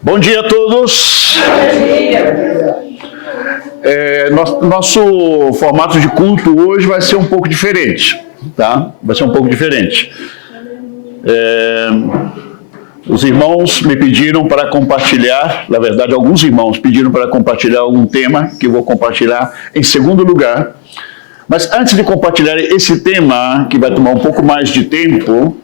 Bom dia a todos. Bom dia. Nosso formato de culto hoje vai ser um pouco diferente, tá? Vai ser um pouco diferente. Os irmãos me pediram para compartilhar, na verdade, alguns irmãos pediram para compartilhar algum tema que eu vou compartilhar em segundo lugar. Mas antes de compartilhar esse tema, que vai tomar um pouco mais de tempo,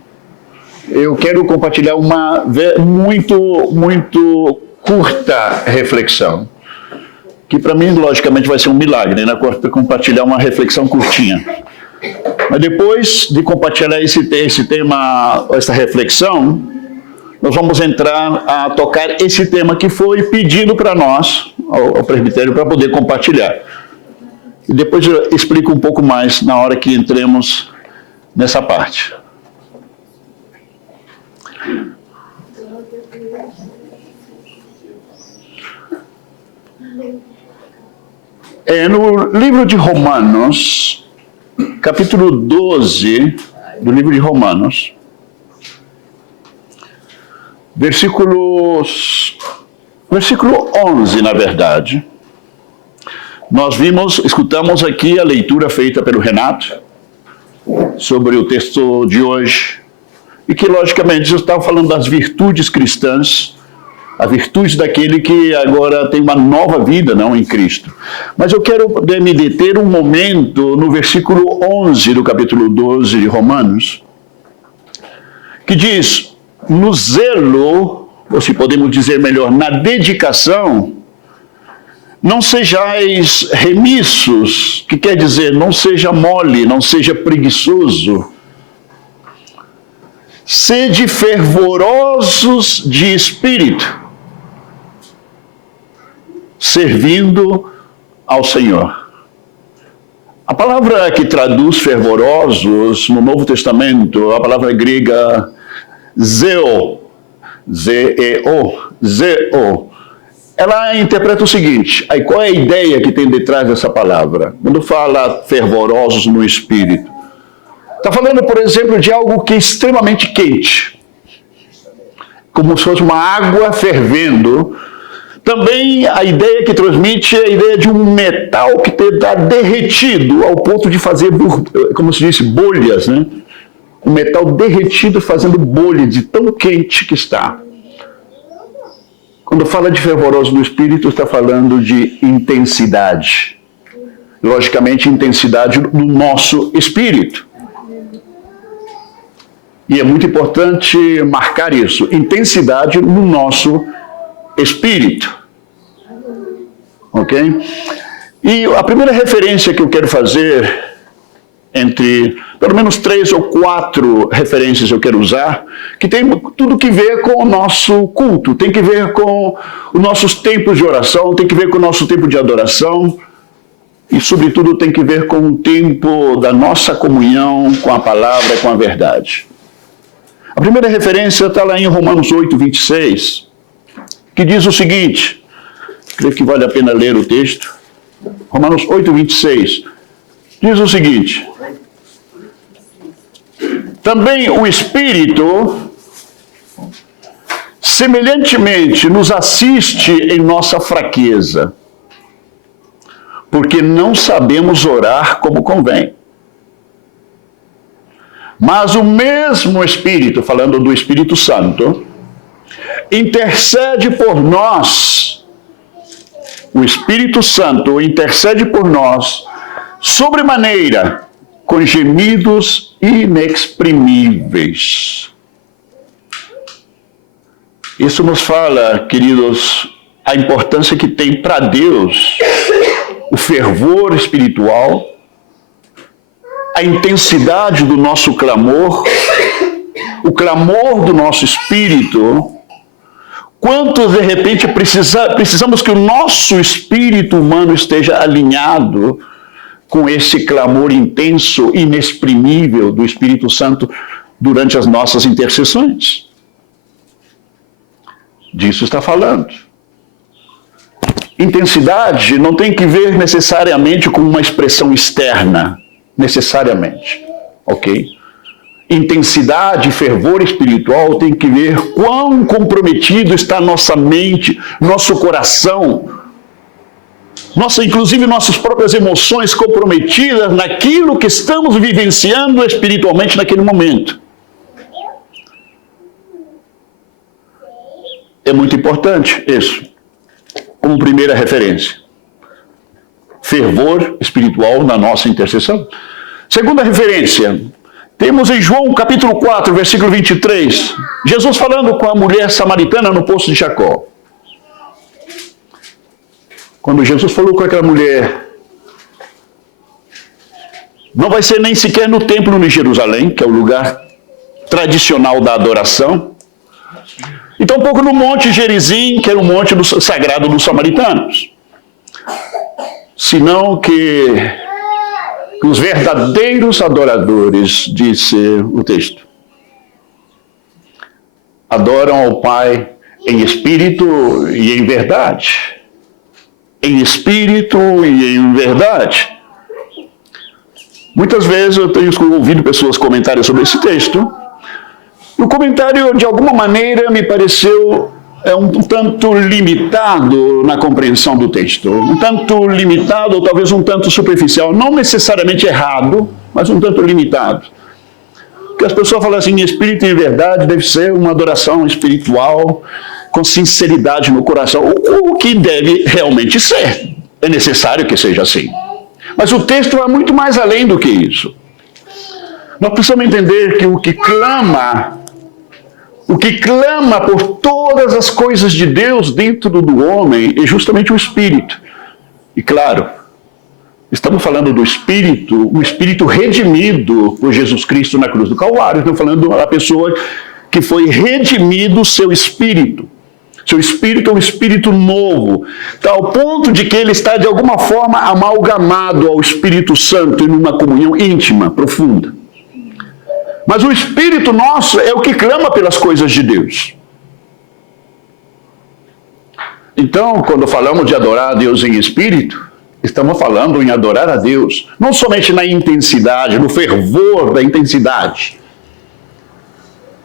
eu quero compartilhar uma muito curta reflexão, que para mim, logicamente, vai ser um milagre, né? Compartilhar uma reflexão curtinha. Mas depois de compartilhar esse tema, essa reflexão, nós vamos entrar a tocar esse tema que foi pedido para nós, ao presbitério, para poder compartilhar. E depois eu explico um pouco mais na hora que entremos nessa parte. No livro de Romanos, capítulo 12 do livro de Romanos, versículo 11, na verdade, nós escutamos aqui a leitura feita pelo Renato sobre o texto de hoje, e que, logicamente, eu estava falando das virtudes cristãs, a virtude daquele que agora tem uma nova vida, não em Cristo. Mas eu quero me deter um momento no versículo 11 do capítulo 12 de Romanos, que diz: no zelo, ou se podemos dizer melhor, na dedicação, não sejais remissos, que quer dizer, não seja mole, não seja preguiçoso. Sede fervorosos de espírito, servindo ao Senhor. A palavra que traduz fervorosos no Novo Testamento, a palavra grega zeo, zeo, ela interpreta o seguinte: aí qual é a ideia que tem detrás dessa palavra? Quando fala fervorosos no espírito, está falando, por exemplo, de algo que é extremamente quente, como se fosse uma água fervendo. Também a ideia que transmite é a ideia de um metal que está derretido ao ponto de fazer, como se disse, bolhas, né? Um metal derretido fazendo bolha de tão quente que está. Quando fala de fervoroso no espírito, está falando de intensidade. Logicamente, intensidade no nosso espírito. E é muito importante marcar isso, intensidade no nosso espírito. Ok? E a primeira referência que eu quero fazer, entre pelo menos 3 ou 4 referências eu quero usar, que tem tudo que ver com o nosso culto, tem que ver com os nossos tempos de oração, tem que ver com o nosso tempo de adoração, e sobretudo tem que ver com o tempo da nossa comunhão com a palavra, com a verdade. A primeira referência está lá em Romanos 8, 26, que diz o seguinte, creio que vale a pena ler o texto. Romanos 8, 26, diz o seguinte: também o Espírito, semelhantemente, nos assiste em nossa fraqueza, porque não sabemos orar como convém. Mas o mesmo Espírito, falando do Espírito Santo, intercede por nós. O Espírito Santo intercede por nós, sobremaneira, com gemidos inexprimíveis. Isso nos fala, queridos, a importância que tem para Deus o fervor espiritual, a intensidade do nosso clamor, o clamor do nosso espírito. Quantos, de repente, precisamos que o nosso espírito humano esteja alinhado com esse clamor intenso, inexprimível do Espírito Santo durante as nossas intercessões? Disso está falando. Intensidade não tem que ver necessariamente com uma expressão externa, necessariamente, ok? intensidade, fervor espiritual tem que ver quão comprometido está nossa mente, nosso coração, inclusive nossas próprias emoções comprometidas naquilo que estamos vivenciando espiritualmente naquele momento. É muito importante isso, como primeira referência. Fervor espiritual na nossa intercessão. Segunda referência, temos em João capítulo 4, versículo 23, Jesus falando com a mulher samaritana no poço de Jacó. Quando Jesus falou com aquela mulher, não vai ser nem sequer no templo de Jerusalém, que é o lugar tradicional da adoração, e tampouco no Monte Gerizim, que era o monte sagrado dos samaritanos, senão que os verdadeiros adoradores, disse o texto, adoram ao Pai em espírito e em verdade. Em espírito e em verdade. Muitas vezes eu tenho ouvido pessoas comentarem sobre esse texto. E o comentário, de alguma maneira, me pareceu um tanto limitado na compreensão do texto. Um tanto limitado, ou talvez um tanto superficial. Não necessariamente errado, mas um tanto limitado. Porque as pessoas falam assim, espírito e em verdade deve ser uma adoração espiritual com sinceridade no coração, o que deve realmente ser. É necessário que seja assim. Mas o texto vai muito mais além do que isso. Nós precisamos entender que o que clama por todas as coisas de Deus dentro do homem é justamente o Espírito. E claro, estamos falando do Espírito, o Espírito redimido por Jesus Cristo na cruz do Calvário. Estamos falando da pessoa que foi redimido o seu Espírito. Seu espírito é um espírito novo, ao ponto de que ele está de alguma forma amalgamado ao Espírito Santo em uma comunhão íntima, profunda. Mas o espírito nosso é o que clama pelas coisas de Deus. Então, quando falamos de adorar a Deus em espírito, estamos falando em adorar a Deus, não somente na intensidade, no fervor da intensidade,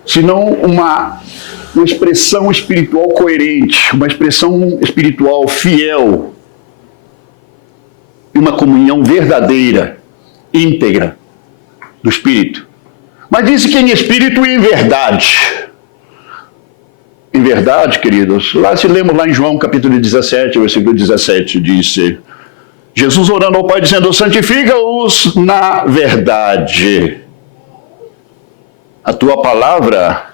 senão uma expressão espiritual coerente, uma expressão espiritual fiel, e uma comunhão verdadeira, íntegra do Espírito. Mas disse que em espírito e em verdade. Em verdade, queridos, se lemos lá em João capítulo 17, versículo 17, disse, Jesus orando ao Pai dizendo, santifica-os na verdade. A tua palavra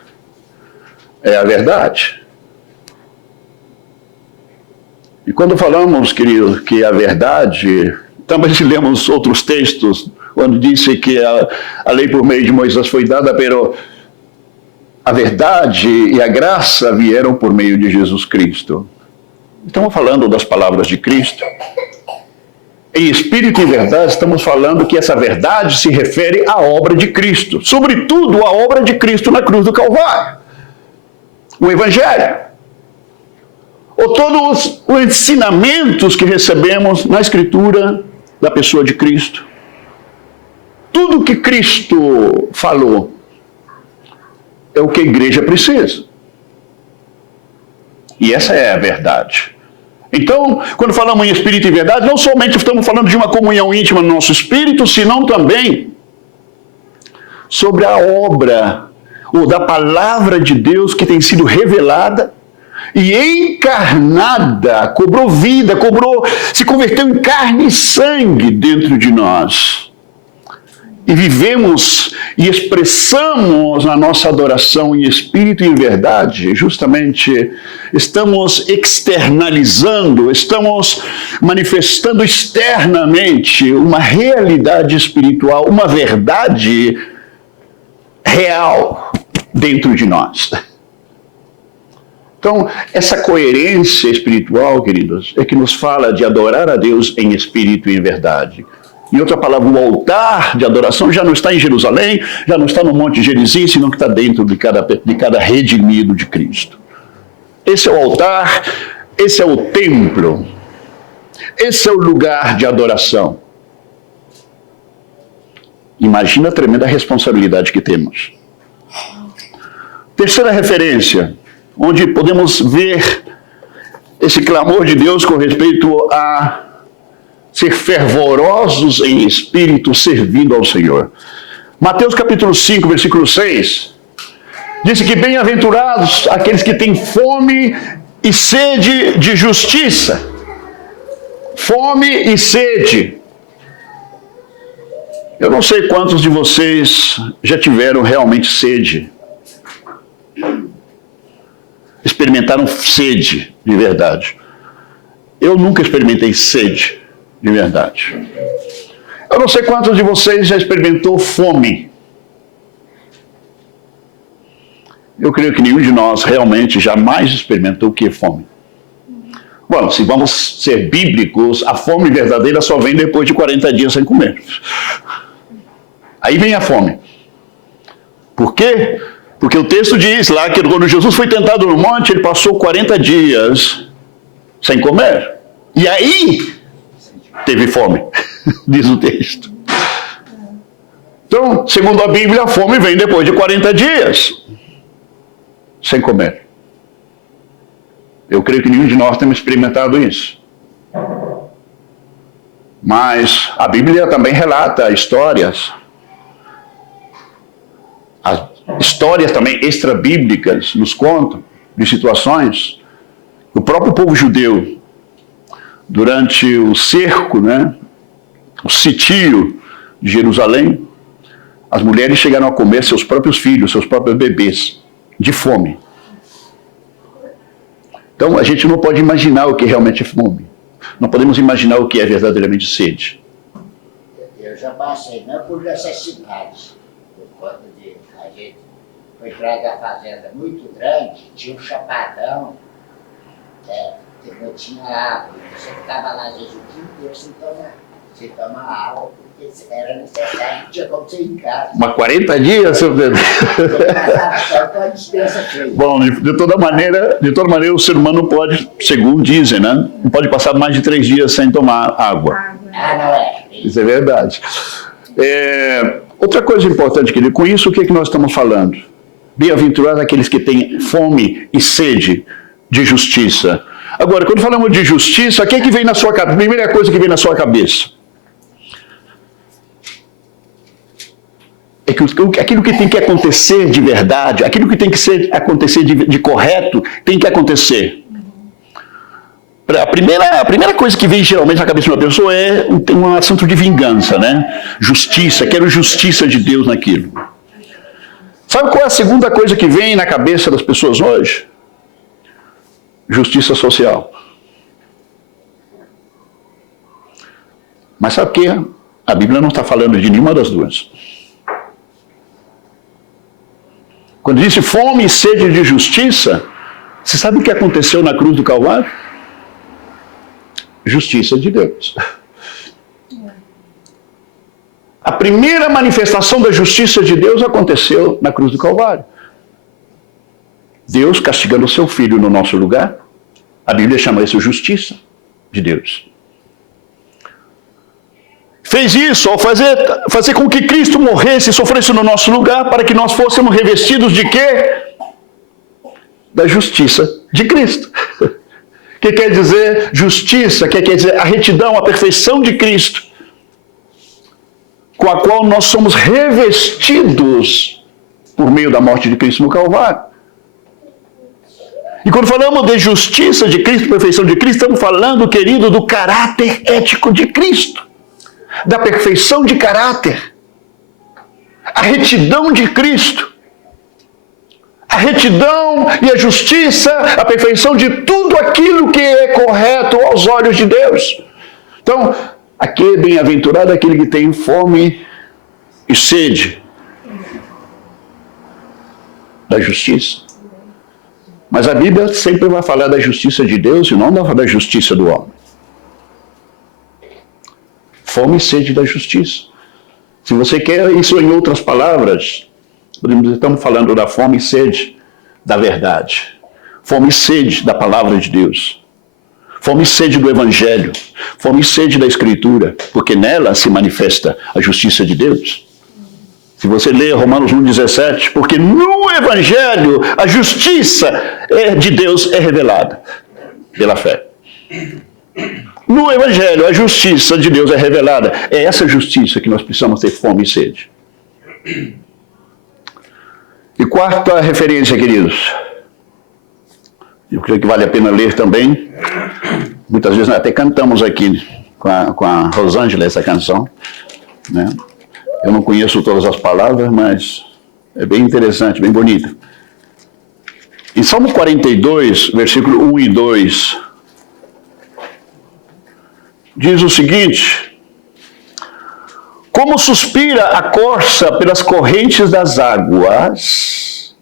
é a verdade. E quando falamos, querido, que a verdade, também lemos outros textos, quando disse que a lei por meio de Moisés foi dada, pero a verdade e a graça vieram por meio de Jesus Cristo. Estamos falando das palavras de Cristo. Em espírito e verdade, estamos falando que essa verdade se refere à obra de Cristo, sobretudo à obra de Cristo na cruz do Calvário. O Evangelho, ou todos os ensinamentos que recebemos na Escritura da pessoa de Cristo. Tudo que Cristo falou é o que a igreja precisa. E essa é a verdade. Então, quando falamos em espírito e verdade, não somente estamos falando de uma comunhão íntima no nosso espírito, senão também sobre a obra ou da palavra de Deus que tem sido revelada e encarnada, cobrou vida, se converteu em carne e sangue dentro de nós. E vivemos e expressamos na nossa adoração em espírito e em verdade, justamente estamos externalizando, estamos manifestando externamente uma realidade espiritual, uma verdade real dentro de nós. Então, essa coerência espiritual, queridos, é que nos fala de adorar a Deus em espírito e em verdade. Em outra palavra, o altar de adoração já não está em Jerusalém, já não está no Monte Gerizim, senão que está dentro de cada redimido de Cristo. Esse é o altar, esse é o templo, esse é o lugar de adoração. Imagina a tremenda responsabilidade que temos. Terceira referência, onde podemos ver esse clamor de Deus com respeito a ser fervorosos em espírito, servindo ao Senhor. Mateus capítulo 5, versículo 6, diz que bem-aventurados aqueles que têm fome e sede de justiça. Fome e sede. Eu não sei quantos de vocês já tiveram realmente sede. Experimentaram sede de verdade. Eu nunca experimentei sede de verdade. Eu não sei quantos de vocês já experimentou fome. Eu creio que nenhum de nós realmente jamais experimentou o que é fome. Bom, se vamos ser bíblicos, a fome verdadeira só vem depois de 40 dias sem comer. Aí vem a fome. Por quê? Porque o texto diz lá que quando Jesus foi tentado no monte, ele passou 40 dias sem comer. E aí teve fome, diz o texto. Então, segundo a Bíblia, a fome vem depois de 40 dias sem comer. Eu creio que nenhum de nós temos experimentado isso. Mas a Bíblia também relata histórias. As histórias também extra-bíblicas nos contam de situações. O próprio povo judeu, durante o cerco, o sitio de Jerusalém, as mulheres chegaram a comer seus próprios filhos, seus próprios bebês, de fome. Então, a gente não pode imaginar o que realmente é fome. Não podemos imaginar o que é verdadeiramente sede. Eu já passei, não por necessidades. Quando a gente foi para a fazenda muito grande, tinha um chapadão, que não tinha água. Você ficava lá, às vezes, o dia inteiro sem tomar água, porque era necessário, não tinha como você ir em casa. Mas 40 dias, seu Pedro? Bom, de toda maneira, o ser humano pode, segundo dizem, não pode passar mais de 3 dias sem tomar água. Ah, não é? Isso é verdade. Outra coisa importante, querido, com isso, o que é que nós estamos falando? Bem-aventurados aqueles que têm fome e sede de justiça. Agora, quando falamos de justiça, o que é que vem na sua cabeça? A primeira coisa que vem na sua cabeça é que aquilo que tem que acontecer de verdade, aquilo que tem que acontecer de correto, tem que acontecer. A primeira coisa que vem geralmente na cabeça de uma pessoa é um assunto de vingança, Justiça, quero justiça de Deus naquilo. Sabe qual é a segunda coisa que vem na cabeça das pessoas hoje? Justiça social. Mas sabe o que? A Bíblia não está falando de nenhuma das duas. Quando disse fome e sede de justiça, você sabe o que aconteceu na cruz do Calvário? Justiça de Deus. A primeira manifestação da justiça de Deus aconteceu na cruz do Calvário. Deus castigando o seu filho no nosso lugar. A Bíblia chama isso justiça de Deus. Fez isso ao fazer com que Cristo morresse e sofresse no nosso lugar para que nós fôssemos revestidos de quê? Da justiça de Cristo. O que quer dizer justiça? Que quer dizer a retidão, a perfeição de Cristo, com a qual nós somos revestidos por meio da morte de Cristo no Calvário. E quando falamos de justiça de Cristo, perfeição de Cristo, estamos falando, querido, do caráter ético de Cristo, da perfeição de caráter, a retidão de Cristo, a retidão e a justiça, a perfeição de tudo aquilo que é correto aos olhos de Deus. Então, aqui é bem-aventurado aquele que tem fome e sede da justiça. Mas a Bíblia sempre vai falar da justiça de Deus e não da justiça do homem. Fome e sede da justiça. Se você quer isso em outras palavras, estamos falando da fome e sede da verdade. Fome e sede da palavra de Deus. Fome e sede do Evangelho. Fome e sede da Escritura. Porque nela se manifesta a justiça de Deus. Se você ler Romanos 1,17, porque no Evangelho a justiça de Deus é revelada pela fé. No Evangelho a justiça de Deus é revelada. É essa justiça que nós precisamos ter fome e sede. E quarta referência, queridos. Eu creio que vale a pena ler também. Muitas vezes nós até cantamos aqui com a Rosângela essa canção, né? Eu não conheço todas as palavras, mas é bem interessante, bem bonita. Em Salmo 42, versículo 1 e 2, diz o seguinte: como suspira a corça pelas correntes das águas,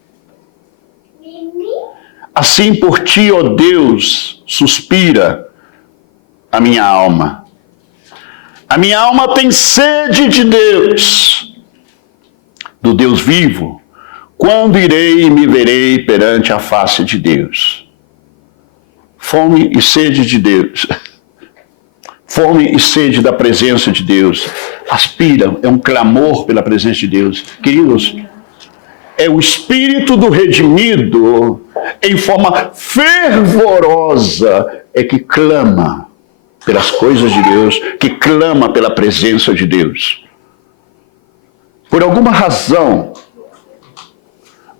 assim por ti, ó Deus, suspira a minha alma. A minha alma tem sede de Deus, do Deus vivo. Quando irei e me verei perante a face de Deus? Fome e sede de Deus. Fome e sede da presença de Deus. Aspira, é um clamor pela presença de Deus. Queridos, é o espírito do redimido, em forma fervorosa, é que clama pelas coisas de Deus, que clama pela presença de Deus. Por alguma razão,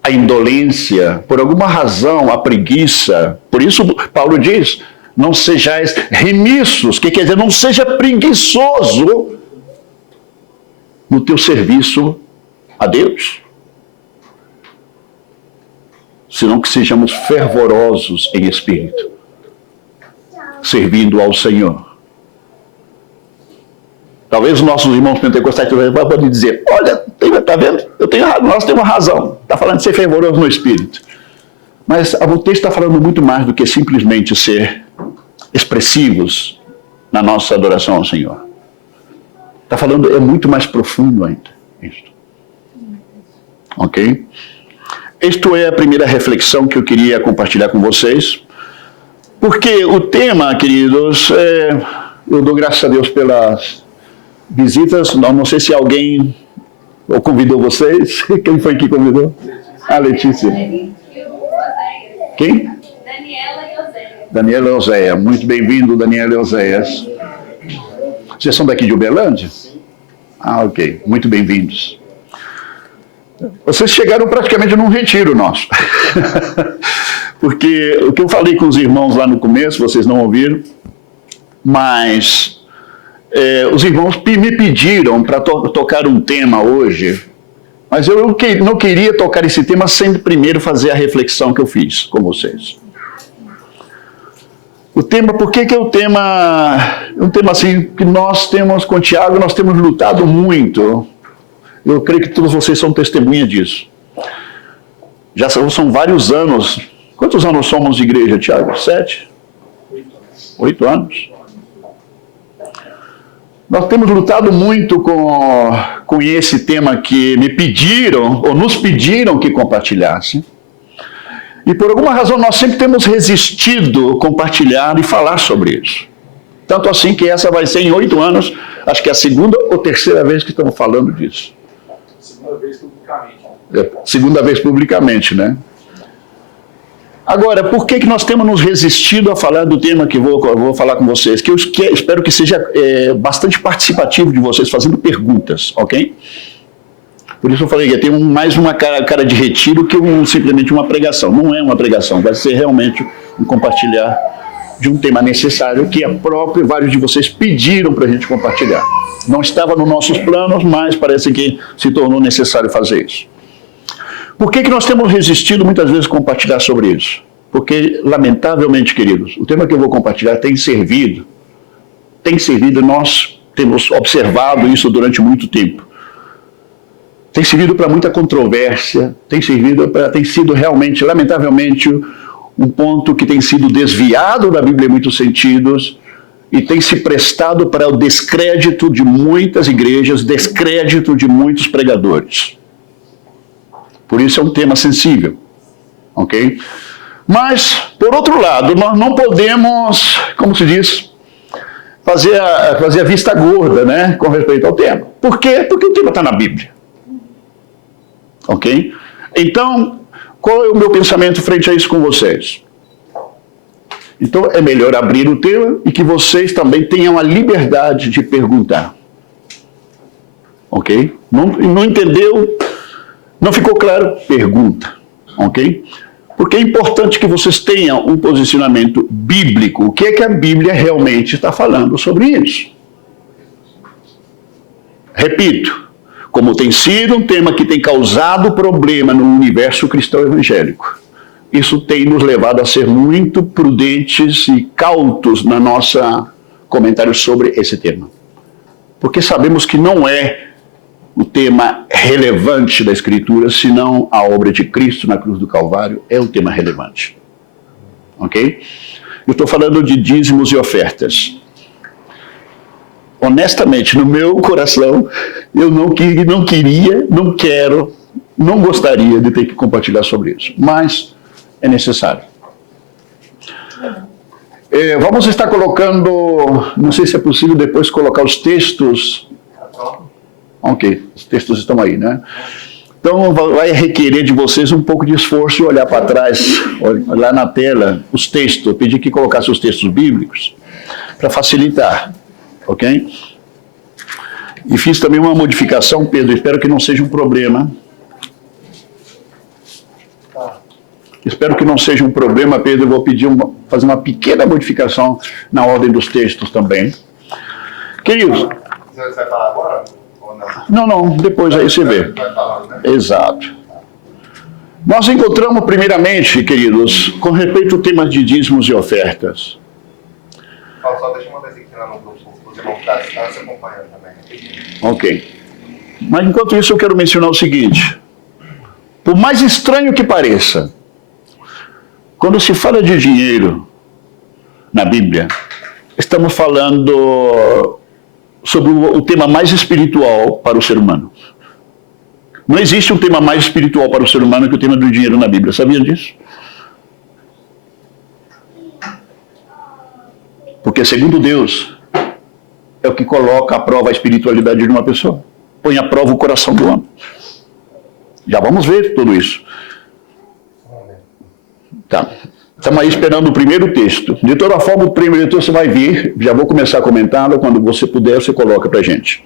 a indolência, por alguma razão, a preguiça. Por isso, Paulo diz, não sejais remissos, que quer dizer, não seja preguiçoso no teu serviço a Deus, senão que sejamos fervorosos em espírito, servindo ao Senhor. Talvez os nossos irmãos pentecostais podem dizer, olha, está vendo? Nós temos razão. Está falando de ser fervoroso no espírito. Mas o texto está falando muito mais do que simplesmente ser expressivos na nossa adoração ao Senhor. Está falando, é muito mais profundo ainda. Isto. Ok? Esta é a primeira reflexão que eu queria compartilhar com vocês. Porque o tema, queridos, eu dou graças a Deus pelas visitas. Não sei se alguém convidou vocês. Quem foi que convidou? A Letícia. Quem? Daniela e Oséia. Muito bem-vindo, Daniela e Oséias. Vocês são daqui de Uberlândia? Ah, ok. Muito bem-vindos. Vocês chegaram praticamente num retiro nosso. Porque o que eu falei com os irmãos lá no começo, vocês não ouviram, mas os irmãos me pediram para tocar um tema hoje, mas eu não queria tocar esse tema sem primeiro fazer a reflexão que eu fiz com vocês. O tema, por que é um tema assim, que nós temos com o Tiago, nós temos lutado muito. Eu creio que todos vocês são testemunha disso. Já são vários anos. Quantos anos somos de igreja, Tiago? 7? 8 anos. Nós temos lutado muito com esse tema que me pediram, ou nos pediram que compartilhasse. E por alguma razão nós sempre temos resistido a compartilhar e falar sobre isso. Tanto assim que essa vai ser em 8 anos, acho que é a segunda ou terceira vez que estamos falando disso. Segunda vez publicamente. Segunda vez publicamente, né? Agora, por que nós temos nos resistido a falar do tema que eu vou falar com vocês? Que eu espero que seja bastante participativo de vocês, fazendo perguntas, ok? Por isso eu falei que tem mais uma cara de retiro que simplesmente uma pregação. Não é uma pregação, vai ser realmente um compartilhar de um tema necessário que vários de vocês pediram para a gente compartilhar. Não estava nos nossos planos, mas parece que se tornou necessário fazer isso. Por que nós temos resistido muitas vezes a compartilhar sobre isso? Porque, lamentavelmente, queridos, o tema que eu vou compartilhar tem servido, nós temos observado isso durante muito tempo. Tem servido para muita controvérsia, tem sido realmente, lamentavelmente, um ponto que tem sido desviado da Bíblia em muitos sentidos e tem se prestado para o descrédito de muitas igrejas, descrédito de muitos pregadores. Por isso é um tema sensível, ok? Mas, por outro lado, nós não podemos, como se diz, fazer a vista gorda, né, com respeito ao tema. Por quê? Porque o tema está na Bíblia. Ok? Então, qual é o meu pensamento frente a isso com vocês? Então, é melhor abrir o tema e que vocês também tenham a liberdade de perguntar. Ok? Não entendeu? Não ficou claro? Pergunta. Ok? Porque é importante que vocês tenham um posicionamento bíblico. O que é que a Bíblia realmente está falando sobre isso? Repito, como tem sido um tema que tem causado problema no universo cristão evangélico, isso tem nos levado a ser muito prudentes e cautos na nossa comentário sobre esse tema. Porque sabemos que não é o tema relevante da Escritura, senão a obra de Cristo na cruz do Calvário é o tema relevante. Ok? Eu estou falando de dízimos e ofertas. Honestamente, no meu coração, eu não queria, não quero, não gostaria de ter que compartilhar sobre isso. Mas é necessário. Vamos estar colocando, não sei se é possível depois colocar os textos. Ok, os textos estão aí, né? Então vai requerer de vocês um pouco de esforço e olhar para trás, olhar na tela os textos. Eu pedi que colocasse os textos bíblicos para facilitar, ok? E fiz também uma modificação, Pedro, espero que não seja um problema. Espero que não seja um problema, Pedro, eu vou pedir fazer uma pequena modificação na ordem dos textos também. Queridos... Você vai falar agora? Não, depois aí você vê. Exato. Nós encontramos primeiramente, queridos, com respeito ao tema de dízimos e ofertas. Só deixa eu mandar esse aqui lá no grupo, os irmãos estão se acompanhando também. Ok. Mas enquanto isso eu quero mencionar o seguinte. Por mais estranho que pareça, quando se fala de dinheiro na Bíblia, estamos falando sobre o tema mais espiritual para o ser humano. Não existe um tema mais espiritual para o ser humano que o tema do dinheiro na Bíblia. Sabia disso? Porque, segundo Deus, é o que coloca à prova a espiritualidade de uma pessoa. Põe à prova o coração do homem. Já vamos ver tudo isso. Tá. Estamos aí esperando o primeiro texto. De toda forma, o primeiro texto você vai vir. Já vou começar comentando. Quando você puder, você coloca para a gente.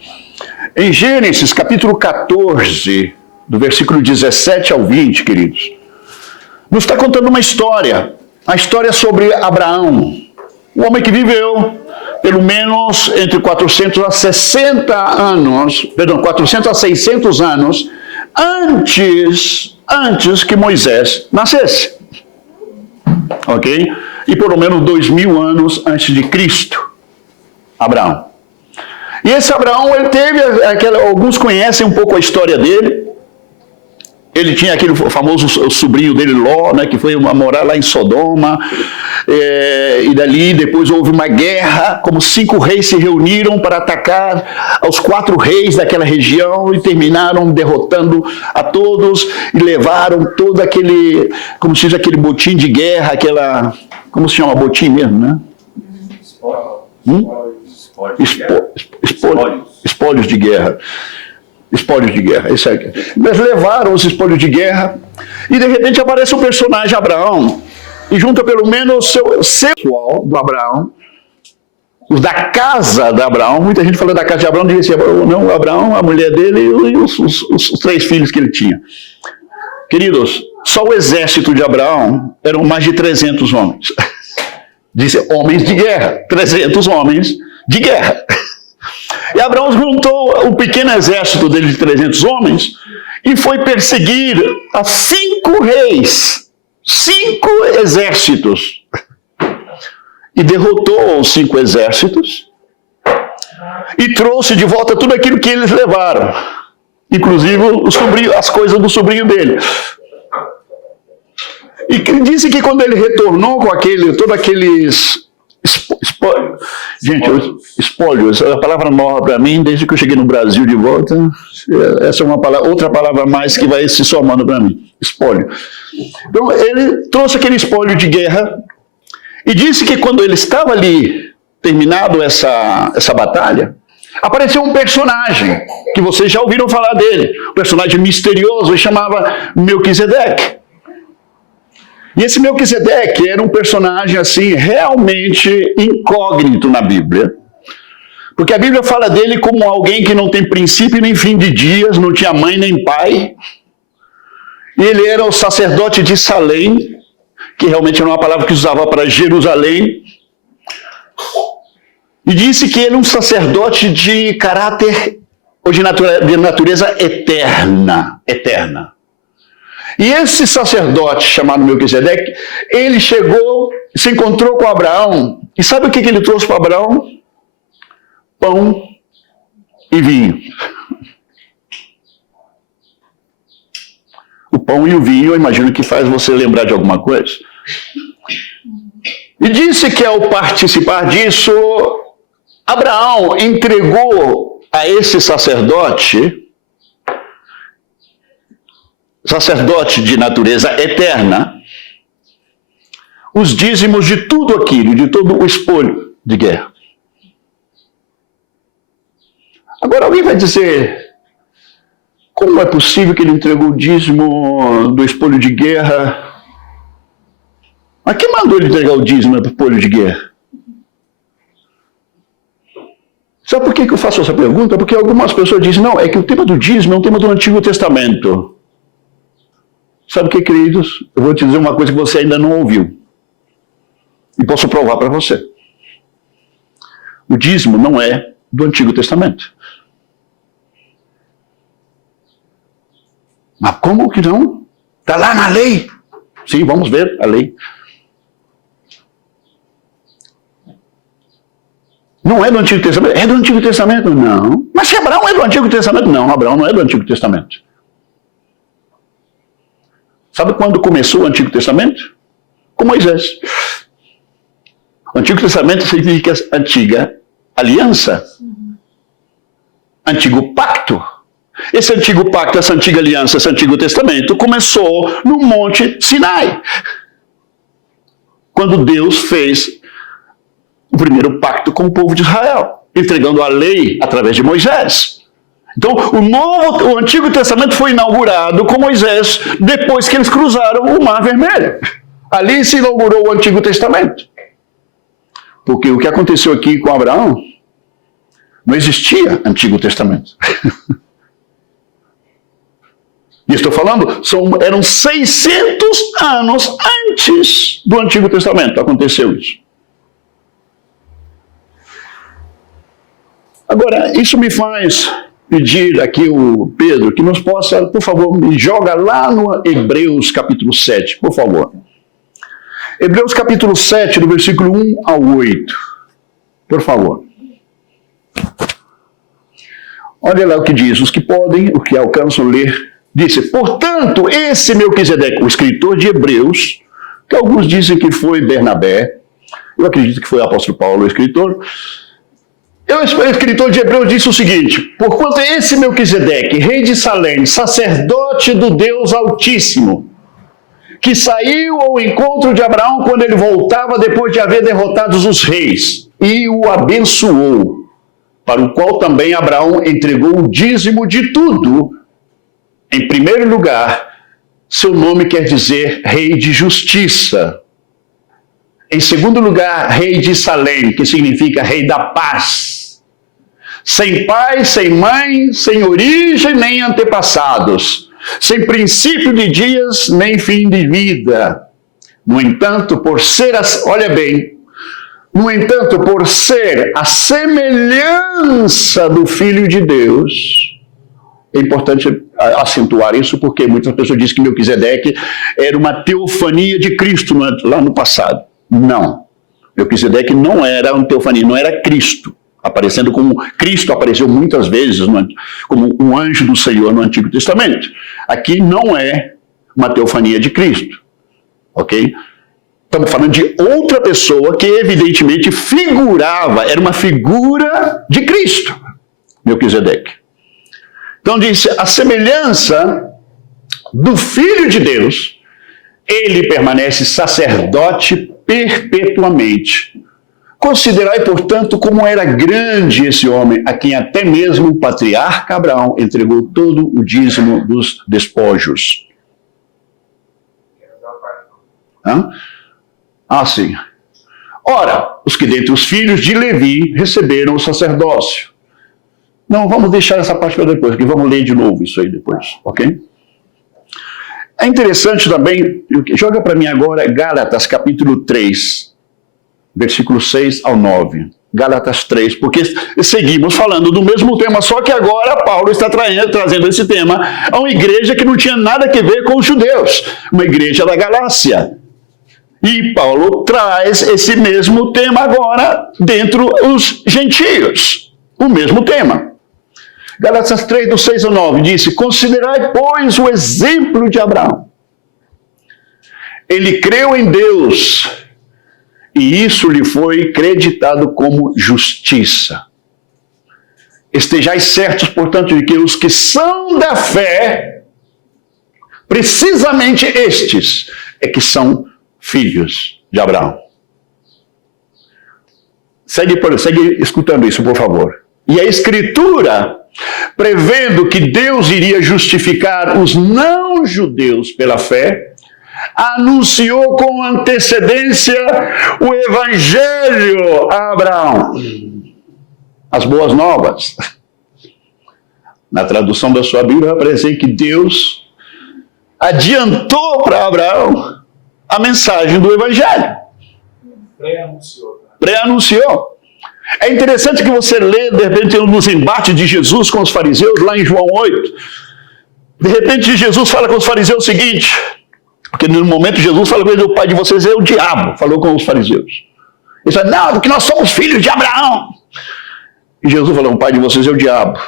Em Gênesis, capítulo 14, do versículo 17 ao 20, queridos, nos está contando uma história. A história sobre Abraão. Um homem que viveu pelo menos entre 400 a 600 anos antes que Moisés nascesse. Ok? E pelo menos 2000 anos antes de Cristo, Abraão. E esse Abraão, ele teve alguns conhecem um pouco a história dele. Ele tinha aquele famoso sobrinho dele, Ló, né, que foi morar lá em Sodoma. E dali depois houve uma guerra, como 5 reis se reuniram para atacar aos 4 reis daquela região e terminaram derrotando a todos e levaram todo aquele, como se diz, aquele botim de guerra, como se chama botim mesmo, né? Espólios de guerra. Espólios de guerra, isso aí. Eles levaram os espólios de guerra e de repente aparece o personagem Abraão e junta pelo menos o seu pessoal do Abraão, os da casa de Abraão. Muita gente falando da casa de Abraão, dizia não, Abraão, a mulher dele e os 3 filhos que ele tinha. Queridos, só o exército de Abraão eram mais de 300 homens. Disse homens de guerra, 300 homens de guerra. E Abraão juntou um pequeno exército dele de 300 homens e foi perseguir a 5 reis, 5 exércitos. E derrotou os 5 exércitos e trouxe de volta tudo aquilo que eles levaram, inclusive as coisas do sobrinho dele. E disse que quando ele retornou com todos aqueles espólios, é a palavra nova para mim, desde que eu cheguei no Brasil de volta, essa é outra palavra a mais que vai se somando para mim, espólio. Então ele trouxe aquele espólio de guerra e disse que quando ele estava ali, terminado essa batalha, apareceu um personagem que vocês já ouviram falar dele, um personagem misterioso, ele chamava Melquisedeque. E esse Melquisedeque era um personagem assim realmente incógnito na Bíblia, porque a Bíblia fala dele como alguém que não tem princípio nem fim de dias, não tinha mãe nem pai, e ele era o sacerdote de Salém, que realmente era uma palavra que usava para Jerusalém, e disse que ele é um sacerdote de caráter ou de natureza eterna. E esse sacerdote chamado Melquisedeque, ele chegou, se encontrou com Abraão, e sabe o que ele trouxe para Abraão? Pão e vinho. O pão e o vinho, eu imagino que faz você lembrar de alguma coisa. E disse que ao participar disso, Abraão entregou a esse sacerdote de natureza eterna, os dízimos de tudo aquilo, de todo o espólio de guerra. Agora alguém vai dizer, como é possível que ele entregou o dízimo do espólio de guerra? Mas quem mandou ele entregar o dízimo do espólio de guerra? Sabe por que eu faço essa pergunta? Porque algumas pessoas dizem, não, é que o tema do dízimo é um tema do Antigo Testamento. Sabe o que, queridos? Eu vou te dizer uma coisa que você ainda não ouviu. E posso provar para você. O dízimo não é do Antigo Testamento. Mas como que não? Está lá na lei. Sim, vamos ver a lei. Não é do Antigo Testamento? É do Antigo Testamento? Não. Mas se Abraão é do Antigo Testamento? Não, Abraão não é do Antigo Testamento. Sabe quando começou o Antigo Testamento? Com Moisés. O Antigo Testamento significa antiga aliança. Antigo pacto. Esse antigo pacto, essa antiga aliança, esse Antigo Testamento começou no Monte Sinai. Quando Deus fez o primeiro pacto com o povo de Israel, entregando a lei através de Moisés. Então, o Antigo Testamento foi inaugurado com Moisés depois que eles cruzaram o Mar Vermelho. Ali se inaugurou o Antigo Testamento. Porque o que aconteceu aqui com Abraão, não existia Antigo Testamento. E estou falando, eram 600 anos antes do Antigo Testamento aconteceu isso. Agora, isso me faz pedir aqui o Pedro que nos possa, por favor, me joga lá no Hebreus capítulo 7, por favor. Hebreus capítulo 7, do versículo 1 ao 8. Por favor. Olha lá o que diz, os que podem, os que alcançam ler, disse, portanto, esse Melquisedeque, o escritor de Hebreus, que alguns dizem que foi Bernabé, eu acredito que foi o apóstolo Paulo o escritor, o escritor de Hebreus disse o seguinte, porquanto esse Melquisedeque, rei de Salém, sacerdote do Deus Altíssimo, que saiu ao encontro de Abraão quando ele voltava depois de haver derrotado os reis, e o abençoou, para o qual também Abraão entregou o dízimo de tudo. Em primeiro lugar, seu nome quer dizer rei de justiça. Em segundo lugar, rei de Salém, que significa rei da paz. Sem pai, sem mãe, sem origem, nem antepassados. Sem princípio de dias, nem fim de vida. No entanto, por ser, olha bem, no entanto, por ser a semelhança do Filho de Deus, é importante acentuar isso, porque muitas pessoas dizem que Melquisedeque era uma teofania de Cristo lá no passado. Não. Melquisedeque não era uma teofania, não era Cristo. Aparecendo como Cristo apareceu muitas vezes como um anjo do Senhor no Antigo Testamento. Aqui não é uma teofania de Cristo. Ok? Estamos falando de outra pessoa que evidentemente figurava, era uma figura de Cristo, Melquisedeque. Então disse, a semelhança do Filho de Deus, ele permanece sacerdote perpetuamente Considerai, portanto, como era grande esse homem, a quem até mesmo o patriarca Abraão entregou todo o dízimo dos despojos. Sim. Ora, os que dentre os filhos de Levi receberam o sacerdócio. Não, vamos deixar essa parte para depois, porque vamos ler de novo isso aí depois, ok? É interessante também, joga para mim agora Gálatas capítulo 3, versículo 6 ao 9. Gálatas 3, porque seguimos falando do mesmo tema, só que agora Paulo está trazendo esse tema a uma igreja que não tinha nada a ver com os judeus, uma igreja da Galácia. E Paulo traz esse mesmo tema agora dentro dos gentios, o mesmo tema. Gálatas 3, do 6 ao 9, disse: considerai, pois, o exemplo de Abraão. Ele creu em Deus, e isso lhe foi creditado como justiça. Estejais certos, portanto, de que os que são da fé, precisamente estes, é que são filhos de Abraão. Segue escutando isso, por favor. E a Escritura, prevendo que Deus iria justificar os não-judeus pela fé, anunciou com antecedência o Evangelho a Abraão. As boas novas. Na tradução da sua Bíblia, vai aparecer que Deus adiantou para Abraão a mensagem do Evangelho. Pré-anunciou. É interessante que você lê, de repente, nos embates de Jesus com os fariseus, lá em João 8. De repente, Jesus fala com os fariseus o seguinte, porque no momento Jesus fala com eles, o pai de vocês é o diabo, falou com os fariseus. Ele fala, não, porque nós somos filhos de Abraão. E Jesus falou, o pai de vocês é o diabo.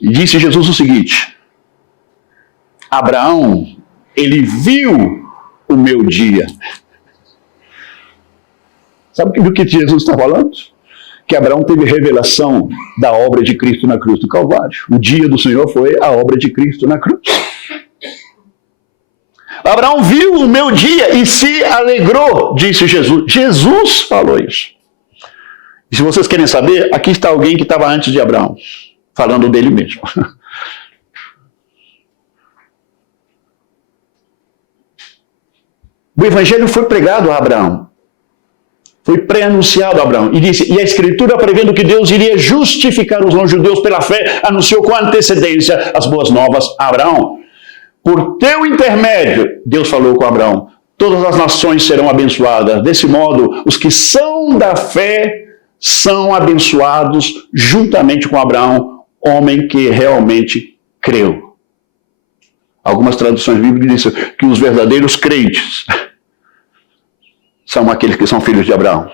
E disse Jesus o seguinte, Abraão, ele viu o meu dia. Sabe do que Jesus está falando? Que Abraão teve revelação da obra de Cristo na cruz do Calvário. O dia do Senhor foi a obra de Cristo na cruz. Abraão viu o meu dia e se alegrou, disse Jesus. Jesus falou isso. E se vocês querem saber, aqui está alguém que estava antes de Abraão, falando dele mesmo. O Evangelho foi pregado a Abraão. Foi pré-anunciado a Abraão. E disse, e a Escritura, prevendo que Deus iria justificar os não-judeus pela fé, anunciou com antecedência as boas novas a Abraão. Por teu intermédio, Deus falou com Abraão, todas as nações serão abençoadas. Desse modo, os que são da fé são abençoados juntamente com Abraão, homem que realmente creu. Algumas traduções bíblicas dizem que os verdadeiros crentes são aqueles que são filhos de Abraão.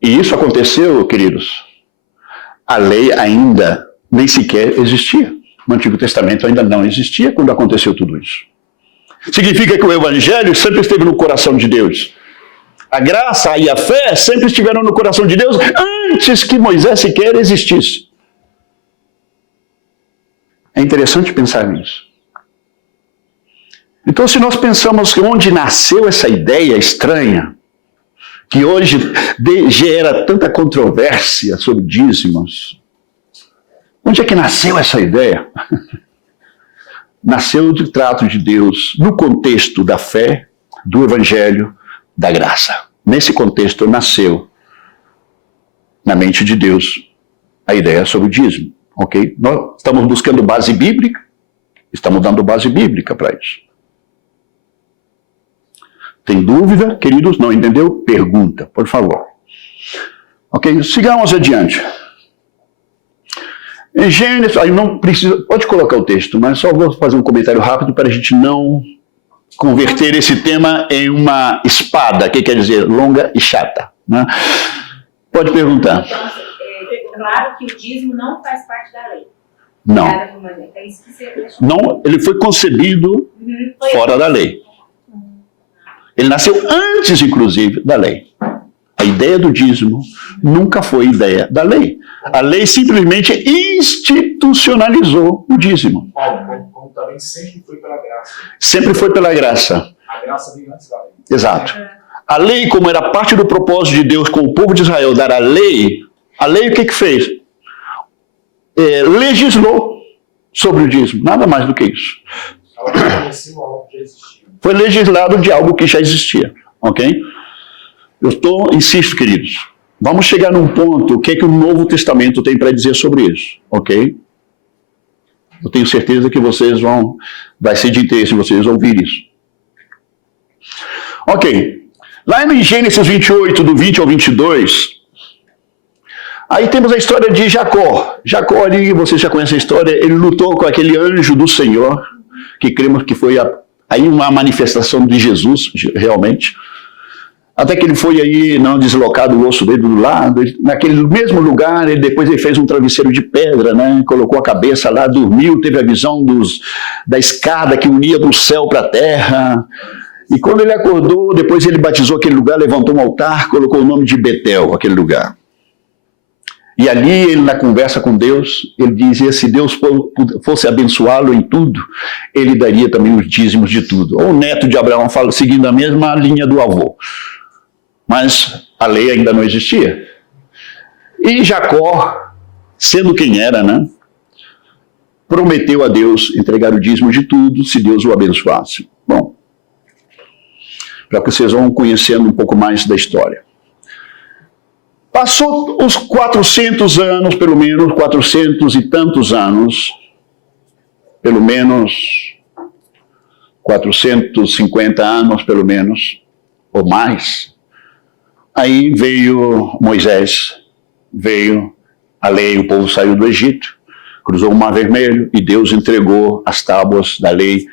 E isso aconteceu, queridos. A lei ainda nem sequer existia. O Antigo Testamento ainda não existia quando aconteceu tudo isso. Significa que o Evangelho sempre esteve no coração de Deus. A graça e a fé sempre estiveram no coração de Deus antes que Moisés sequer existisse. É interessante pensar nisso. Então, se nós pensamos que onde nasceu essa ideia estranha, que hoje gera tanta controvérsia sobre dízimos, onde é que nasceu essa ideia? Nasceu do trato de Deus no contexto da fé, do Evangelho, da graça. Nesse contexto nasceu na mente de Deus a ideia sobre o dízimo. Ok? Nós estamos buscando base bíblica, estamos dando base bíblica para isso. Tem dúvida, queridos? Não entendeu? Pergunta, por favor. Ok? Sigamos adiante. Em Gênesis, aí não precisa, pode colocar o texto, mas só vou fazer um comentário rápido para a gente não converter esse tema em uma espada, que quer dizer longa e chata. Né? Pode perguntar. Então, é claro que o dízimo não faz parte da lei. Não. É isso que você Não, ele foi concebido fora da lei. Ele nasceu antes, inclusive, da lei. A ideia do dízimo nunca foi ideia da lei. A lei simplesmente institucionalizou o dízimo. Como também sempre foi pela graça. Sempre foi pela graça. A graça veio antes da lei. Exato. A lei, como era parte do propósito de Deus com o povo de Israel dar a lei o que fez? Legislou sobre o dízimo, nada mais do que isso. Ela reconheceu algo que já existia. Foi legislado de algo que já existia, ok? Insisto, queridos, vamos chegar num ponto, o que é que o Novo Testamento tem para dizer sobre isso, ok? Eu tenho certeza que vai ser de interesse vocês ouvir isso. Ok, lá em Gênesis 28, do 20 ao 22, aí temos a história de Jacó. Jacó ali, vocês já conhecem a história, ele lutou com aquele anjo do Senhor, que cremos que foi aí uma manifestação de Jesus, realmente. Até que ele foi aí, não deslocado o osso dele do lado, naquele mesmo lugar, depois ele fez um travesseiro de pedra, né? Colocou a cabeça lá, dormiu, teve a visão da escada que unia do céu para a terra. E quando ele acordou, depois ele batizou aquele lugar, levantou um altar, colocou o nome de Betel, aquele lugar. E ali, ele na conversa com Deus, ele dizia, se Deus fosse abençoá-lo em tudo, ele daria também os dízimos de tudo. Ou o neto de Abraão fala, seguindo a mesma linha do avô. Mas a lei ainda não existia. E Jacó, sendo quem era, né, prometeu a Deus entregar o dízimo de tudo, se Deus o abençoasse. Bom, para que vocês vão conhecendo um pouco mais da história. Passou os 400 anos, pelo menos, 400 e tantos anos, pelo menos 450 anos, pelo menos, ou mais. Aí veio Moisés, veio a lei, o povo saiu do Egito, cruzou o Mar Vermelho e Deus entregou as tábuas da lei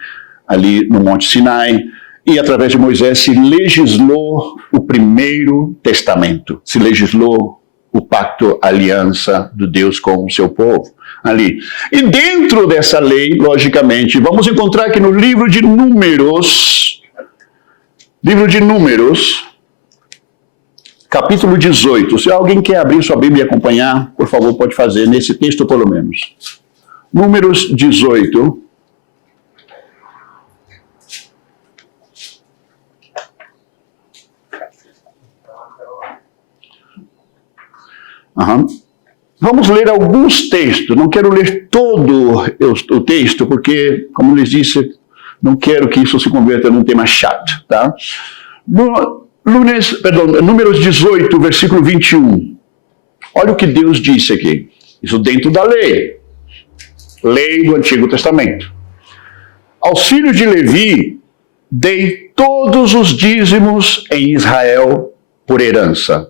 ali no Monte Sinai. E através de Moisés se legislou o primeiro testamento, se legislou o pacto, a aliança de Deus com o seu povo ali. E dentro dessa lei, logicamente, vamos encontrar aqui no livro de Números, capítulo 18. Se alguém quer abrir sua Bíblia e acompanhar, por favor, pode fazer, nesse texto pelo menos. Números 18. Vamos ler alguns textos. Não quero ler todo o texto, porque, como lhes disse, não quero que isso se converta num tema chato, tá? Números 18, versículo 21. Olha o que Deus disse aqui. Isso dentro da lei. Lei do Antigo Testamento. Aos filhos de Levi, dei todos os dízimos em Israel por herança,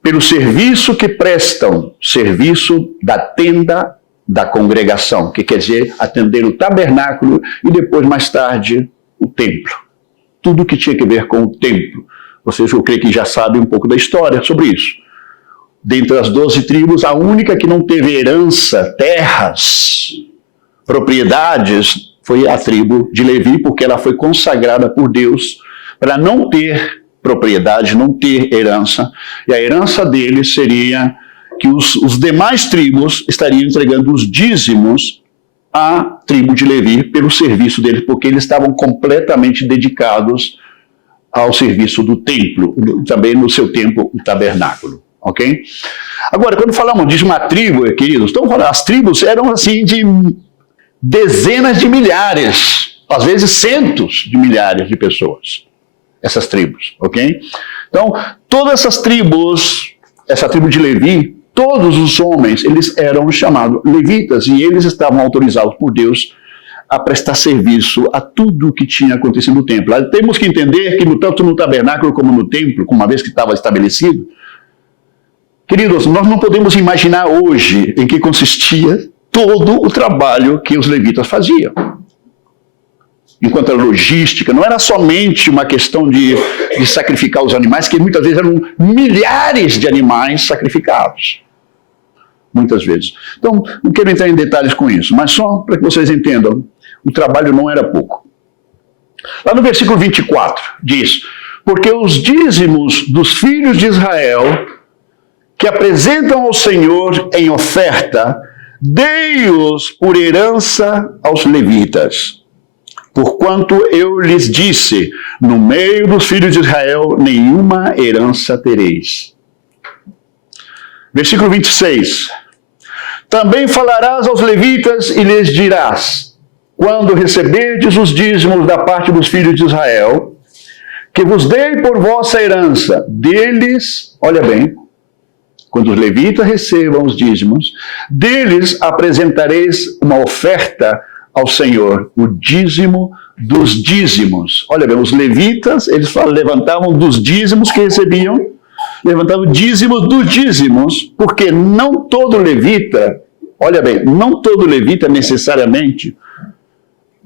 pelo serviço que prestam, serviço da tenda da congregação, que quer dizer atender o tabernáculo e depois, mais tarde, o templo. Tudo que tinha que ver com o templo. Vocês, eu creio que já sabem um pouco da história sobre isso. Dentre as 12 tribos, a única que não teve herança, terras, propriedades, foi a tribo de Levi, porque ela foi consagrada por Deus para não ter propriedade, não ter herança, e a herança deles seria que os demais tribos estariam entregando os dízimos à tribo de Levi pelo serviço deles, porque eles estavam completamente dedicados ao serviço do templo, também no seu tempo o tabernáculo, ok? Agora, quando falamos de uma tribo, queridos, estamos falando, as tribos eram assim de dezenas de milhares, às vezes centos de milhares de pessoas. Essas tribos, ok? Então, todas essas tribos, essa tribo de Levi, todos os homens, eles eram chamados levitas e eles estavam autorizados por Deus a prestar serviço a tudo que tinha acontecido no templo. Temos que entender que tanto no tabernáculo como no templo, uma vez que estava estabelecido, queridos, nós não podemos imaginar hoje em que consistia todo o trabalho que os levitas faziam. Enquanto a logística, não era somente uma questão de sacrificar os animais, que muitas vezes eram milhares de animais sacrificados. Muitas vezes. Então, não quero entrar em detalhes com isso, mas só para que vocês entendam, o trabalho não era pouco. Lá no versículo 24, diz, porque os dízimos dos filhos de Israel, que apresentam ao Senhor em oferta, dei-os por herança aos levitas. Porquanto eu lhes disse, no meio dos filhos de Israel, nenhuma herança tereis. Versículo 26. Também falarás aos levitas e lhes dirás, quando receberdes os dízimos da parte dos filhos de Israel, que vos dei por vossa herança, deles, olha bem, quando os levitas recebam os dízimos, deles apresentareis uma oferta ao Senhor, o dízimo dos dízimos. Olha bem, os levitas, eles levantavam dos dízimos que recebiam, levantavam o dízimo dos dízimos, porque não todo levita, olha bem, não todo levita necessariamente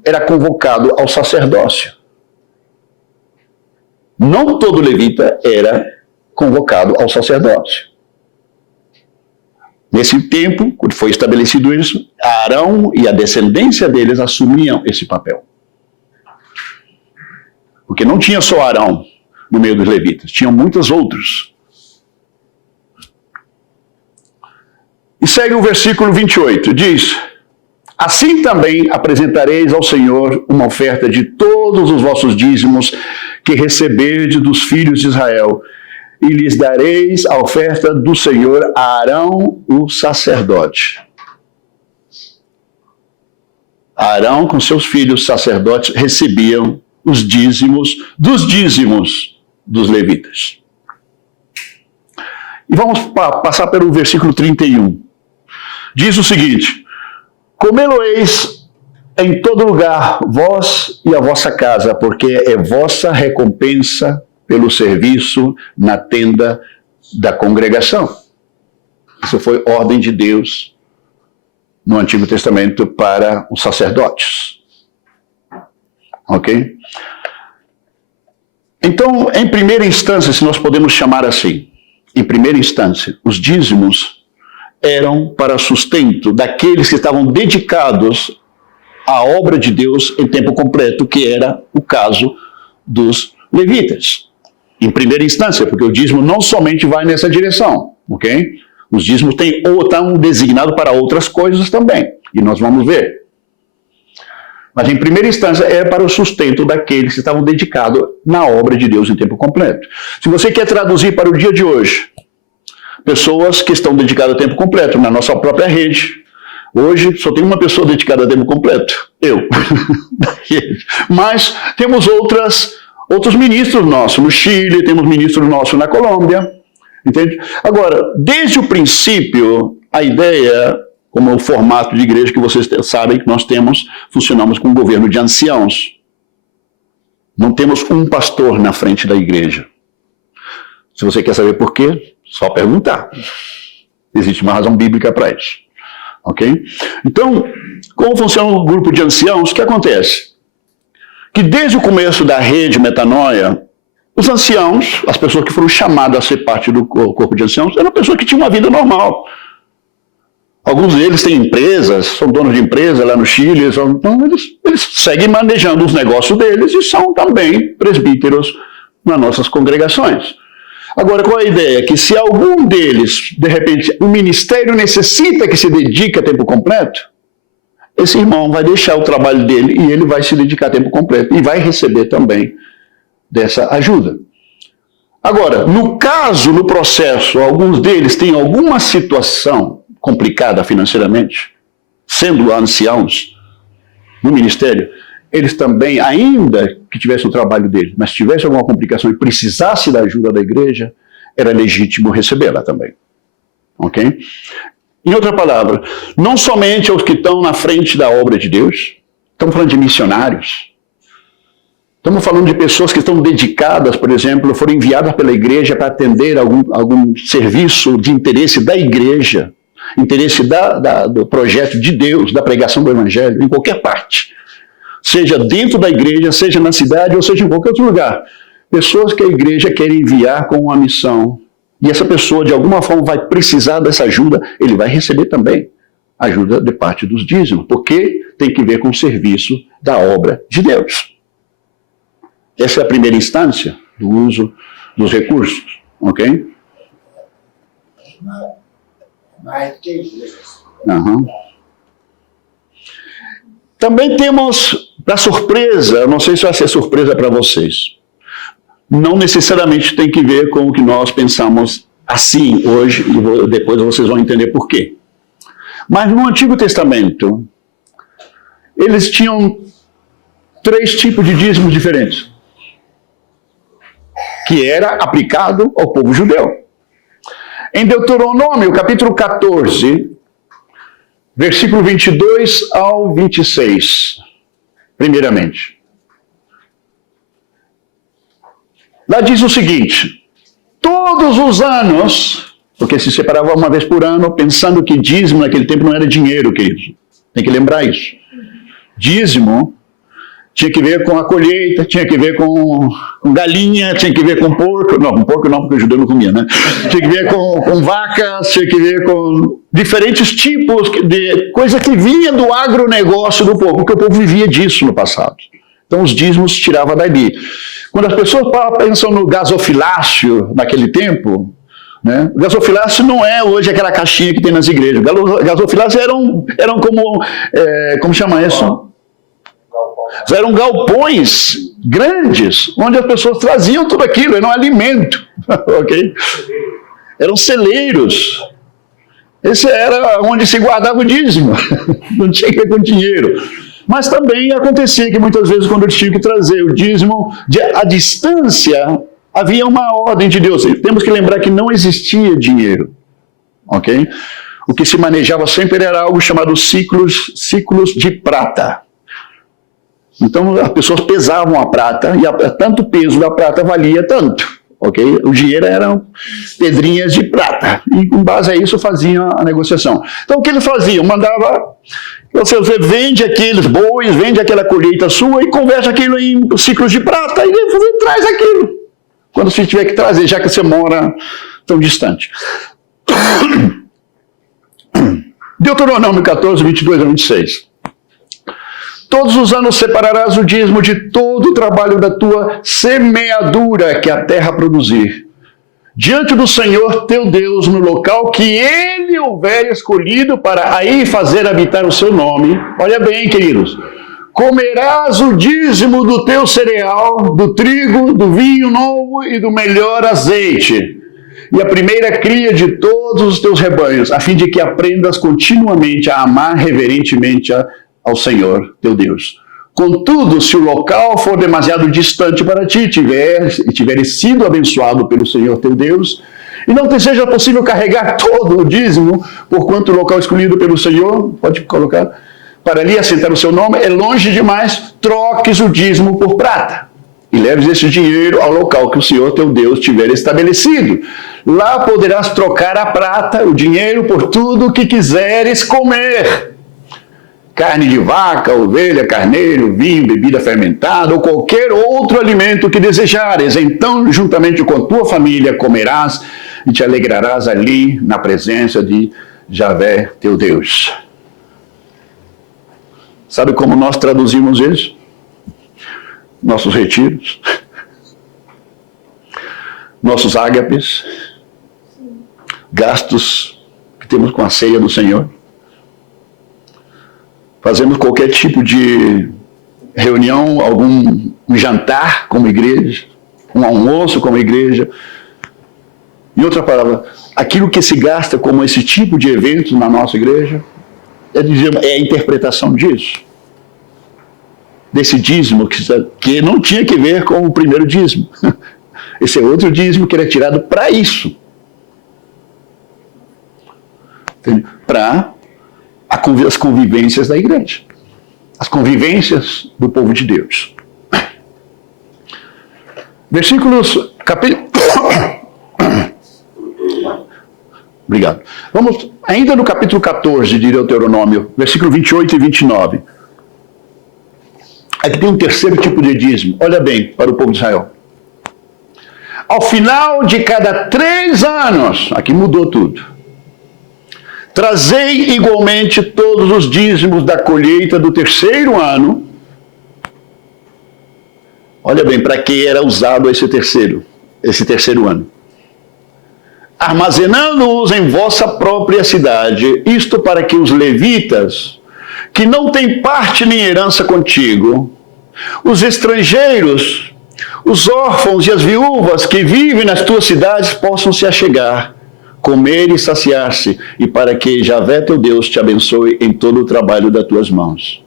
era convocado ao sacerdócio. Não todo levita era convocado ao sacerdócio. Nesse tempo, quando foi estabelecido isso, Arão e a descendência deles assumiam esse papel. Porque não tinha só Arão no meio dos levitas, tinham muitos outros. E segue o versículo 28, diz: assim também apresentareis ao Senhor uma oferta de todos os vossos dízimos que receberdes dos filhos de Israel, e lhes dareis a oferta do Senhor a Arão, o sacerdote. Arão, com seus filhos sacerdotes, recebiam os dízimos dos levitas. E vamos passar pelo versículo 31. Diz o seguinte: comê-lo-eis em todo lugar, vós e a vossa casa, porque é vossa recompensa pelo serviço na tenda da congregação. Isso foi ordem de Deus no Antigo Testamento para os sacerdotes. Ok? Então, em primeira instância, se nós podemos chamar assim, em primeira instância, os dízimos eram para sustento daqueles que estavam dedicados à obra de Deus em tempo completo, que era o caso dos levitas. Em primeira instância, porque o dízimo não somente vai nessa direção, ok? Os dízimos estão designados para outras coisas também, e nós vamos ver. Mas em primeira instância é para o sustento daqueles que estavam dedicados na obra de Deus em tempo completo. Se você quer traduzir para o dia de hoje, pessoas que estão dedicadas a tempo completo na nossa própria rede. Hoje só tem uma pessoa dedicada a tempo completo, eu. Mas temos outros ministros nossos no Chile, temos ministros nossos na Colômbia, entende? Agora, desde o princípio, a ideia, como o formato de igreja que vocês sabem que nós temos, funcionamos com um governo de anciãos. Não temos um pastor na frente da igreja. Se você quer saber por quê, só perguntar. Existe uma razão bíblica para isso. Ok? Então, como funciona o grupo de anciãos, o que acontece? Que desde o começo da rede Metanoia, os anciãos, as pessoas que foram chamadas a ser parte do corpo de anciãos, eram pessoas que tinham uma vida normal. Alguns deles têm empresas, são donos de empresa lá no Chile, então eles seguem manejando os negócios deles e são também presbíteros nas nossas congregações. Agora, qual é a ideia? Que se algum deles, de repente, o ministério necessita que se dedique a tempo completo, esse irmão vai deixar o trabalho dele e ele vai se dedicar a tempo completo e vai receber também dessa ajuda. Agora, no processo, alguns deles têm alguma situação complicada financeiramente, sendo anciãos no ministério, eles também, ainda que tivessem o trabalho deles, mas tivessem alguma complicação e precisasse da ajuda da igreja, era legítimo recebê-la também. Ok? Em outra palavra, não somente os que estão na frente da obra de Deus, estamos falando de missionários, estamos falando de pessoas que estão dedicadas, por exemplo, foram enviadas pela igreja para atender algum serviço de interesse da igreja, interesse do projeto de Deus, da pregação do evangelho, em qualquer parte. Seja dentro da igreja, seja na cidade, ou seja em qualquer outro lugar. Pessoas que a igreja quer enviar com uma missão. E essa pessoa, de alguma forma, vai precisar dessa ajuda, ele vai receber também ajuda de parte dos dízimos, porque tem que ver com o serviço da obra de Deus. Essa é a primeira instância do uso dos recursos, ok? Mais que isso. Uhum. Também temos Para surpresa, eu não sei se vai ser surpresa para vocês, não necessariamente tem que ver com o que nós pensamos assim hoje, e depois vocês vão entender por quê. Mas no Antigo Testamento, eles tinham 3 tipos de dízimos diferentes, que era aplicado ao povo judeu. Em Deuteronômio, capítulo 14, versículo 22 ao 26, primeiramente. Lá diz o seguinte: todos os anos, porque se separava uma vez por ano, pensando que dízimo naquele tempo não era dinheiro, queridos. Tem que lembrar isso. Dízimo tinha que ver com a colheita, tinha que ver com galinha, tinha que ver com porco. Não, com porco não, porque o judeu não comia, né? Tinha que ver com vacas, tinha que ver com diferentes tipos de coisa que vinha do agronegócio do povo, porque o povo vivia disso no passado. Então os dízimos tiravam dali. Quando as pessoas pensam no gasofilácio naquele tempo, né? O gasofilácio não é hoje aquela caixinha que tem nas igrejas. Gasofilácio eram como chama isso? Eram galpões grandes, onde as pessoas traziam tudo aquilo, era um alimento, ok? Eram celeiros. Esse era onde se guardava o dízimo, não tinha que ver com dinheiro. Mas também acontecia que muitas vezes quando eles tinham que trazer o dízimo à distância, havia uma ordem de Deus. Temos que lembrar que não existia dinheiro, ok? O que se manejava sempre era algo chamado ciclos de prata. Então as pessoas pesavam a prata e tanto o peso da prata valia tanto, ok? O dinheiro eram pedrinhas de prata e com base a isso faziam a negociação. Então o que eles faziam? Mandava, você vende aqueles bois, vende aquela colheita sua e converte aquilo em ciclos de prata e você traz aquilo quando você tiver que trazer, já que você mora tão distante. Deuteronômio 14, 22 a 26. Todos os anos separarás o dízimo de todo o trabalho da tua semeadura que a terra produzir, diante do Senhor teu Deus, no local que Ele houver escolhido para aí fazer habitar o seu nome. Olha bem, queridos. Comerás o dízimo do teu cereal, do trigo, do vinho novo e do melhor azeite, e a primeira cria de todos os teus rebanhos, a fim de que aprendas continuamente a amar reverentemente ao Senhor teu Deus. Contudo, se o local for demasiado distante para ti, tiveres sido abençoado pelo Senhor teu Deus, e não te seja possível carregar todo o dízimo, porquanto o local escolhido pelo Senhor, pode colocar, para ali assentar o seu nome, é longe demais, troques o dízimo por prata, e leves esse dinheiro ao local que o Senhor teu Deus tiver estabelecido. Lá poderás trocar a prata, o dinheiro, por tudo o que quiseres comer. Carne de vaca, ovelha, carneiro, vinho, bebida fermentada ou qualquer outro alimento que desejares. Então, juntamente com a tua família, comerás e te alegrarás ali na presença de Javé, teu Deus. Sabe como nós traduzimos isso? Nossos retiros, nossos ágapes, gastos que temos com a ceia do Senhor. Fazemos qualquer tipo de reunião, algum jantar como igreja, um almoço como igreja. Em outra palavra, aquilo que se gasta como esse tipo de evento na nossa igreja, é a interpretação disso. Desse dízimo que não tinha que ver com o primeiro dízimo. Esse é outro dízimo que era tirado para isso. Para as convivências da igreja, as convivências do povo de Deus. Versículos, Obrigado. Vamos ainda no capítulo 14 de Deuteronômio, versículo 28 e 29. Aqui tem um terceiro tipo de dízimo. Olha bem, para o povo de Israel. Ao final de cada 3 anos, aqui mudou tudo. Trazei igualmente todos os dízimos da colheita do 3º ano. Olha bem, para que era usado esse terceiro ano. Armazenando-os em vossa própria cidade, isto para que os levitas que não têm parte nem herança contigo, os estrangeiros, os órfãos e as viúvas que vivem nas tuas cidades possam se achegar, comer e saciar-se, e para que Javé teu Deus te abençoe em todo o trabalho das tuas mãos.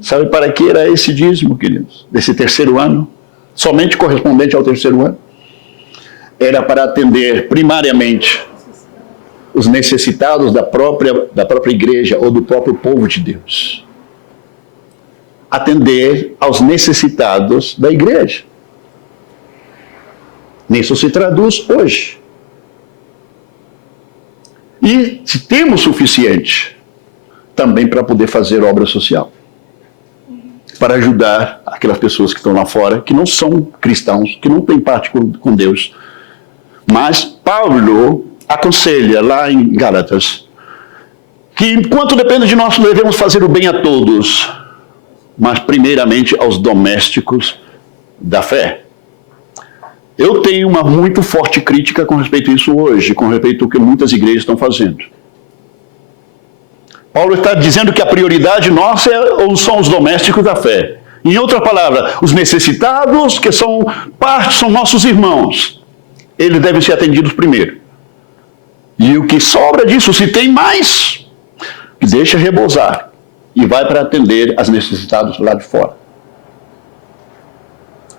Sabe para que era esse dízimo, queridos? Desse terceiro ano? Somente correspondente ao terceiro ano? Era para atender primariamente os necessitados da própria igreja ou do próprio povo de Deus. Atender aos necessitados da igreja. Nisso se traduz hoje. E se temos suficiente também para poder fazer obra social. Para ajudar aquelas pessoas que estão lá fora, que não são cristãos, que não têm parte com Deus. Mas Paulo aconselha lá em Gálatas que enquanto depende de nós, devemos fazer o bem a todos, mas primeiramente aos domésticos da fé. Eu tenho uma muito forte crítica com respeito a isso hoje, com respeito ao que muitas igrejas estão fazendo. Paulo está dizendo que a prioridade nossa são os domésticos da fé. Em outra palavra, os necessitados, que são nossos irmãos, eles devem ser atendidos primeiro. E o que sobra disso, se tem mais, deixa repousar e vai para atender as necessitados lá de fora.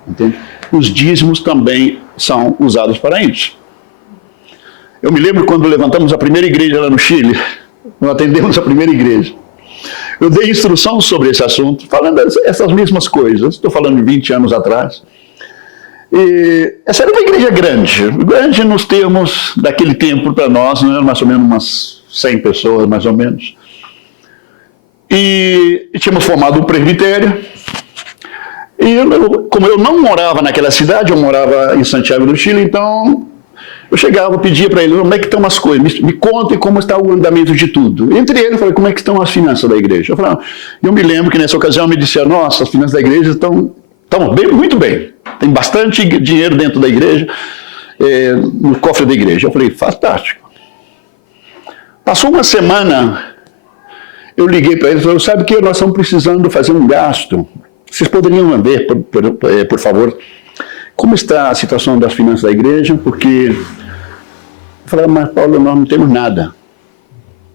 Entende? Os dízimos também são usados para isso. Eu me lembro quando levantamos a primeira igreja lá no Chile, nós atendemos a primeira igreja. Eu dei instrução sobre esse assunto, falando essas mesmas coisas. Estou falando de 20 anos atrás. E essa era uma igreja grande. Grande nos termos daquele tempo para nós, não era mais ou menos umas 100 pessoas, mais ou menos. E tínhamos formado um presbitério. E como eu não morava naquela cidade, eu morava em Santiago do Chile, então eu chegava, pedia para ele, como é que estão as coisas, me contem como está o andamento de tudo. Entre eles, eu falei, como é que estão as finanças da igreja? Eu me lembro que nessa ocasião me disseram, nossa, as finanças da igreja estão bem, muito bem, tem bastante dinheiro dentro da igreja, no cofre da igreja. Eu falei, fantástico. Passou uma semana, eu liguei para eles e falei, sabe que nós estamos precisando fazer um gasto. Vocês poderiam ver, por favor, como está a situação das finanças da igreja? Porque eu falei, mas Paulo, nós não temos nada.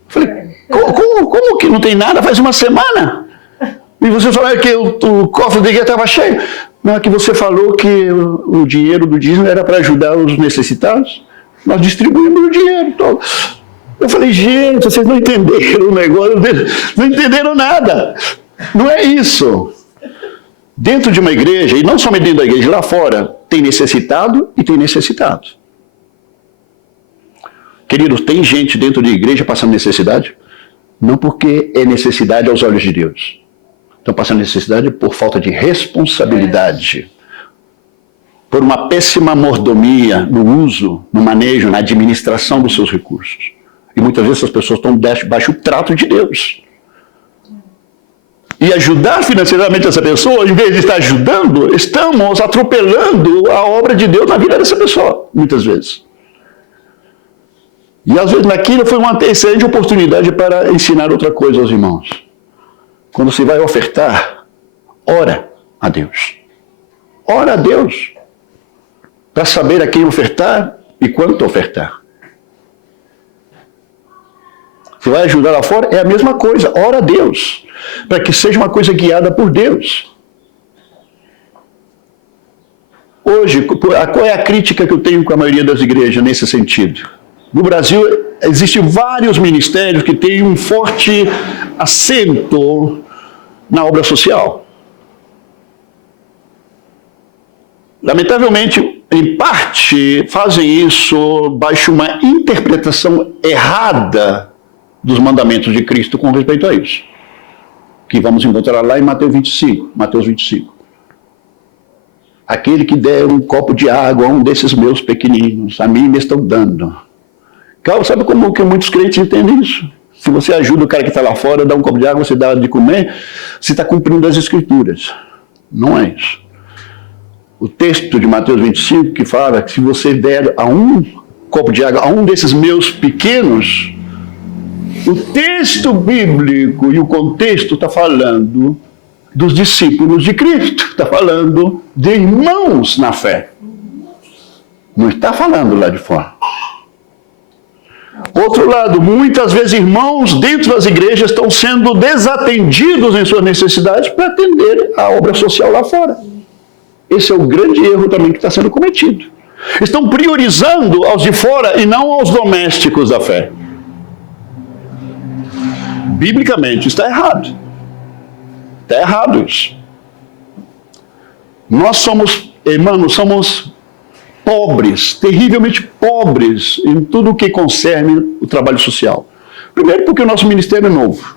Eu falei, como que não tem nada? Faz uma semana. E você falou que o cofre da igreja estava cheio. Não, é que você falou que o dinheiro do dízimo era para ajudar os necessitados. Nós distribuímos o dinheiro todo. Eu falei, gente, vocês não entenderam o negócio, não entenderam nada. Não é isso. Dentro de uma igreja, e não somente dentro da igreja, lá fora, tem necessitado e tem necessitado. Queridos, tem gente dentro de igreja passando necessidade? Não porque é necessidade aos olhos de Deus. Estão passando necessidade por falta de responsabilidade. Por uma péssima mordomia no uso, no manejo, na administração dos seus recursos. E muitas vezes as pessoas estão debaixo do trato de Deus. E ajudar financeiramente essa pessoa, em vez de estar ajudando, estamos atropelando a obra de Deus na vida dessa pessoa, muitas vezes. E às vezes naquilo foi uma excelente oportunidade para ensinar outra coisa aos irmãos. Quando você vai ofertar, ora a Deus. Ora a Deus. Para saber a quem ofertar e quanto ofertar. Você vai ajudar lá fora, é a mesma coisa. Ora a Deus. Para que seja uma coisa guiada por Deus. Hoje, qual é a crítica que eu tenho com a maioria das igrejas nesse sentido? No Brasil, existem vários ministérios que têm um forte acento na obra social. Lamentavelmente, em parte, fazem isso baixo uma interpretação errada dos mandamentos de Cristo com respeito a isso. Que vamos encontrar lá em Mateus 25. Aquele que der um copo de água a um desses meus pequeninos, a mim me estão dando. Sabe como que muitos crentes entendem isso? Se você ajuda o cara que está lá fora, dá um copo de água, você dá de comer, você está cumprindo as Escrituras. Não é isso. O texto de Mateus 25 que fala que se você der a um copo de água a um desses meus pequenos, O texto bíblico e o contexto está falando dos discípulos de Cristo, está falando de irmãos na fé. Não está falando lá de fora. Outro lado, muitas vezes irmãos dentro das igrejas estão sendo desatendidos em suas necessidades para atender a obra social lá fora. Esse é o grande erro também que está sendo cometido. Estão priorizando aos de fora e não aos domésticos da fé. Biblicamente está errado. Está errado isso. Nós somos, irmãos, somos pobres, terrivelmente pobres em tudo o que concerne o trabalho social. Primeiro porque o nosso ministério é novo.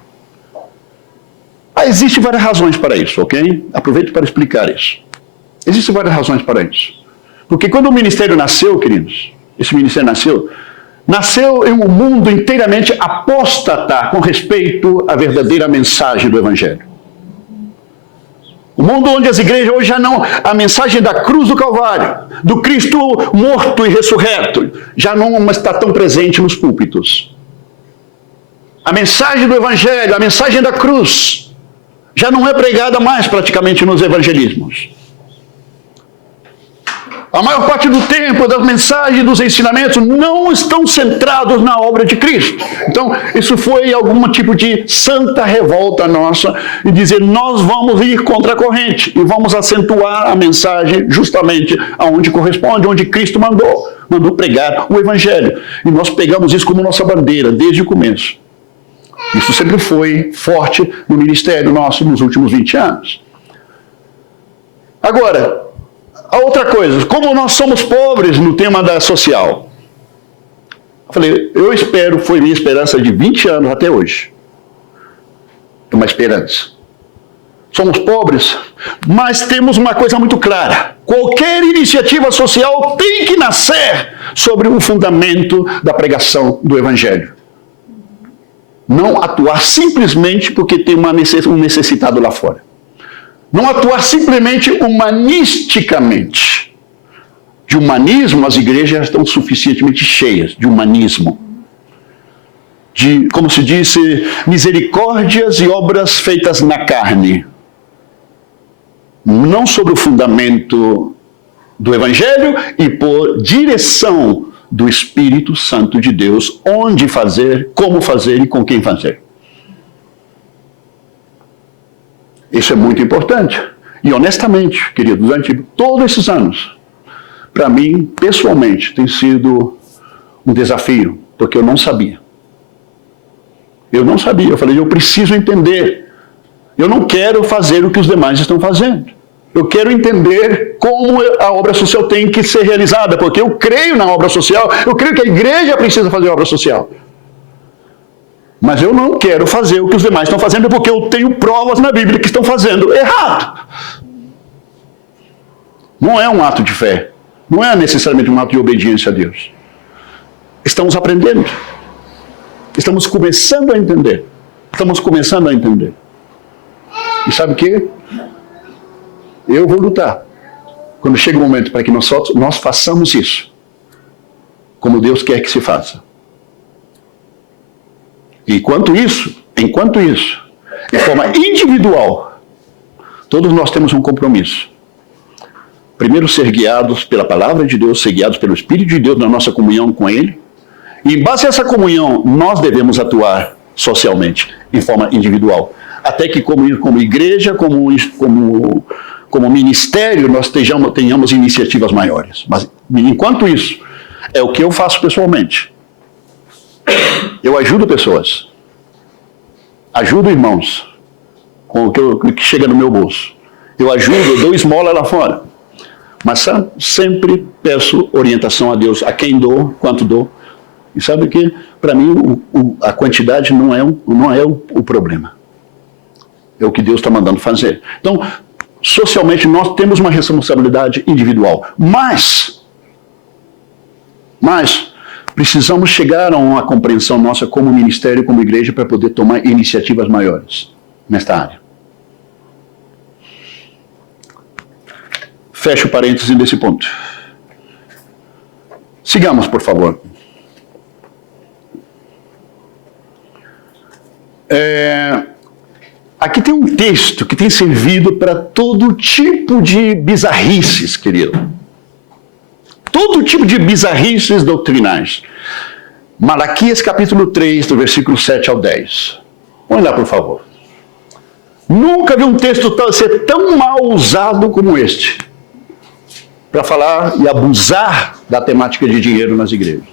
Existem várias razões para isso, ok? Aproveito para explicar isso. Existem várias razões para isso. Porque quando o ministério nasceu, queridos, esse ministério nasceu em um mundo inteiramente apóstata com respeito à verdadeira mensagem do Evangelho. O mundo onde as igrejas hoje já não... A mensagem da cruz do Calvário, do Cristo morto e ressurreto, já não está tão presente nos púlpitos. A mensagem do Evangelho, a mensagem da cruz, já não é pregada mais praticamente nos evangelismos. A maior parte do tempo, das mensagens, dos ensinamentos, não estão centrados na obra de Cristo. Então, isso foi algum tipo de santa revolta nossa, e dizer, nós vamos ir contra a corrente, e vamos acentuar a mensagem justamente aonde corresponde, onde Cristo mandou pregar o Evangelho. E nós pegamos isso como nossa bandeira, desde o começo. Isso sempre foi forte no ministério nosso nos últimos 20 anos. Agora, a outra coisa, como nós somos pobres no tema da social. Eu falei, foi minha esperança de 20 anos até hoje. É uma esperança. Somos pobres, mas temos uma coisa muito clara. Qualquer iniciativa social tem que nascer sobre o fundamento da pregação do Evangelho. Não atuar simplesmente porque tem um necessitado lá fora. Não atuar simplesmente humanisticamente. De humanismo, as igrejas estão suficientemente cheias de humanismo. De, como se disse, misericórdias e obras feitas na carne. Não sobre o fundamento do Evangelho e por direção do Espírito Santo de Deus, onde fazer, como fazer e com quem fazer. Isso é muito importante. E honestamente, queridos, durante todos esses anos, para mim, pessoalmente, tem sido um desafio, porque eu não sabia. Eu não sabia. Eu falei, eu preciso entender. Eu não quero fazer o que os demais estão fazendo. Eu quero entender como a obra social tem que ser realizada, porque eu creio na obra social, eu creio que a igreja precisa fazer obra social. Mas eu não quero fazer o que os demais estão fazendo, porque eu tenho provas na Bíblia que estão fazendo errado. Não é um ato de fé. Não é necessariamente um ato de obediência a Deus. Estamos aprendendo. Estamos começando a entender. Estamos começando a entender. E sabe o quê? Eu vou lutar. Quando chega o momento para que nós façamos isso, como Deus quer que se faça. Enquanto isso, de forma individual, todos nós temos um compromisso. Primeiro, ser guiados pela palavra de Deus, ser guiados pelo Espírito de Deus na nossa comunhão com Ele. E em base a essa comunhão, nós devemos atuar socialmente, em forma individual. Até que como igreja, como ministério, nós tenhamos iniciativas maiores. Mas, enquanto isso, é o que eu faço pessoalmente. Eu ajudo pessoas. Ajudo irmãos com o que chega no meu bolso. Eu ajudo, eu dou esmola lá fora. Mas sempre peço orientação a Deus, a quem dou, quanto dou. E sabe o que? Para mim, a quantidade não é o problema. É o que Deus está mandando fazer. Então, socialmente, nós temos uma responsabilidade individual. Mas precisamos chegar a uma compreensão nossa como ministério, como igreja, para poder tomar iniciativas maiores nesta área. Fecho o parênteses nesse ponto. Sigamos, por favor. Aqui tem um texto que tem servido para todo tipo de bizarrices, querido. Todo tipo de bizarrices doutrinais. Malaquias capítulo 3, do versículo 7 ao 10. Vamos lá, por favor. Nunca vi um texto ser tão mal usado como este para falar e abusar da temática de dinheiro nas igrejas.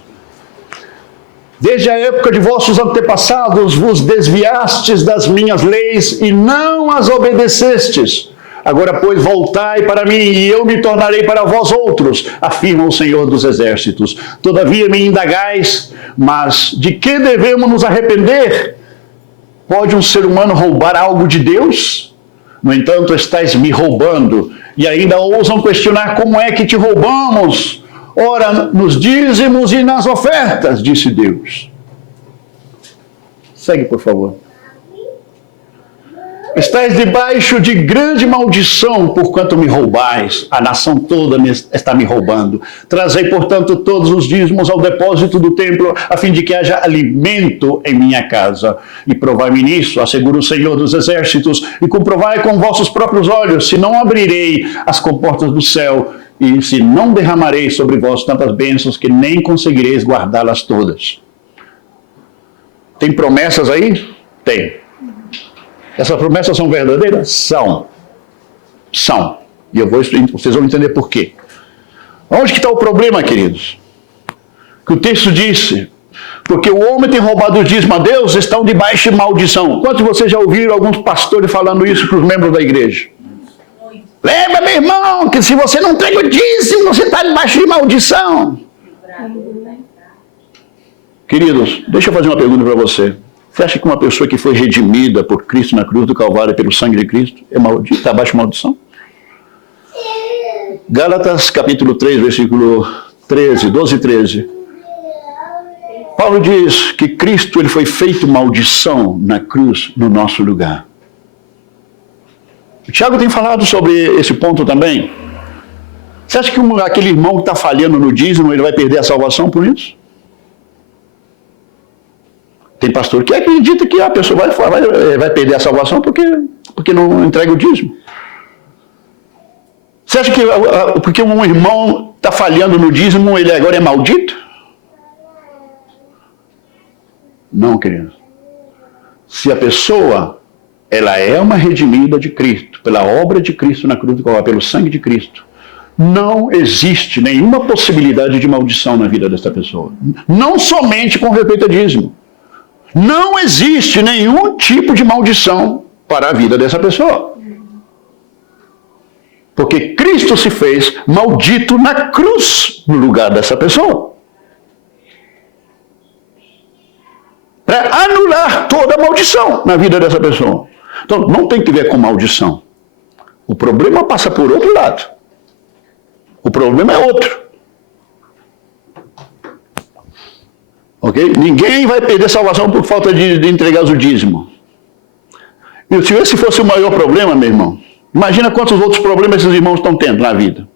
Desde a época de vossos antepassados vos desviastes das minhas leis e não as obedecestes. Agora, pois, voltai para mim e eu me tornarei para vós outros, afirma o Senhor dos Exércitos. Todavia me indagais, mas de que devemos nos arrepender? Pode um ser humano roubar algo de Deus? No entanto, estáis me roubando e ainda ousam questionar como é que te roubamos. Ora, nos dízimos e nas ofertas, disse Deus. Segue, por favor. Estais debaixo de grande maldição, porquanto me roubais. A nação toda está me roubando. Trazei, portanto, todos os dízimos ao depósito do templo, a fim de que haja alimento em minha casa. E provai-me nisso, assegura o Senhor dos Exércitos, e comprovai com vossos próprios olhos, se não abrirei as comportas do céu, e se não derramarei sobre vós tantas bênçãos que nem conseguireis guardá-las todas. Tem promessas aí? Tem. Essas promessas são verdadeiras? São. E vocês vão entender por quê. Onde que está o problema, queridos? Que o texto disse, porque o homem tem roubado o dízimo a Deus, estão debaixo de maldição. Quantos de vocês já ouviram alguns pastores falando isso para os membros da igreja? Lembra, meu irmão, que se você não entrega o dízimo, você está debaixo de maldição. Queridos, deixa eu fazer uma pergunta para você. Você acha que uma pessoa que foi redimida por Cristo na cruz do Calvário, pelo sangue de Cristo, é maldita, está abaixo de maldição? Gálatas capítulo 3, versículo 13, 12 e 13. Paulo diz que Cristo ele foi feito maldição na cruz no nosso lugar. O Tiago tem falado sobre esse ponto também. Você acha que aquele irmão que está falhando no dízimo, ele vai perder a salvação por isso? Tem pastor que acredita que a pessoa vai perder a salvação porque não entrega o dízimo. Você acha que porque um irmão está falhando no dízimo, ele agora é maldito? Não, querido. Se a pessoa ela é uma redimida de Cristo, pela obra de Cristo na cruz do Calvário, pelo sangue de Cristo, não existe nenhuma possibilidade de maldição na vida dessa pessoa. Não somente com respeito a dízimo. Não existe nenhum tipo de maldição para a vida dessa pessoa. Porque Cristo se fez maldito na cruz no lugar dessa pessoa. Para anular toda a maldição na vida dessa pessoa. Então, não tem que ver com maldição. O problema passa por outro lado. O problema é outro. Ok? Ninguém vai perder salvação por falta de entregar o dízimo. E se esse fosse o maior problema, meu irmão, imagina quantos outros problemas esses irmãos estão tendo na vida.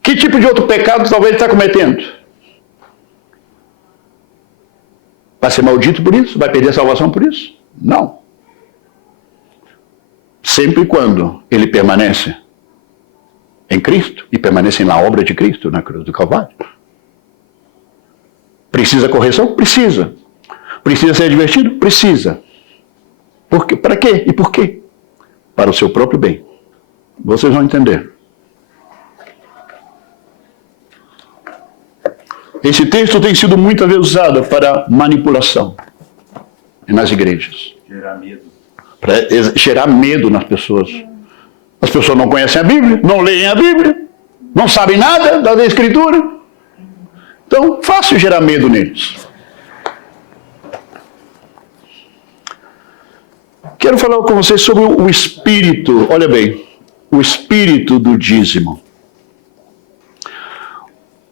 Que tipo de outro pecado talvez ele está cometendo? Vai ser maldito por isso? Vai perder a salvação por isso? Não. Sempre e quando ele permanece em Cristo e permanece na obra de Cristo na cruz do Calvário. Precisa correção? Precisa. Precisa ser advertido? Precisa. Para quê? E por quê? Para o seu próprio bem. Vocês vão entender. Esse texto tem sido muitas vezes usado para manipulação nas igrejas. Gerar medo. Para gerar medo nas pessoas. As pessoas não conhecem a Bíblia, não leem a Bíblia, não sabem nada da Escritura. Então, fácil gerar medo neles. Quero falar com vocês sobre o espírito, olha bem, o espírito do dízimo.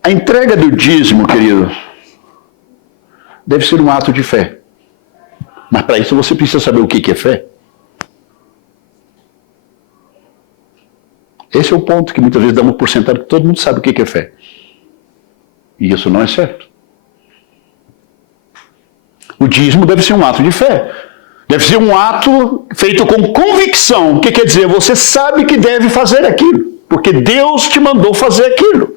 A entrega do dízimo, querido, deve ser um ato de fé. Mas para isso você precisa saber o que é fé. Esse é o ponto que muitas vezes damos por sentado que todo mundo sabe o que é fé. E isso não é certo. O dízimo deve ser um ato de fé. Deve ser um ato feito com convicção. O que quer dizer? Você sabe que deve fazer aquilo, porque Deus te mandou fazer aquilo.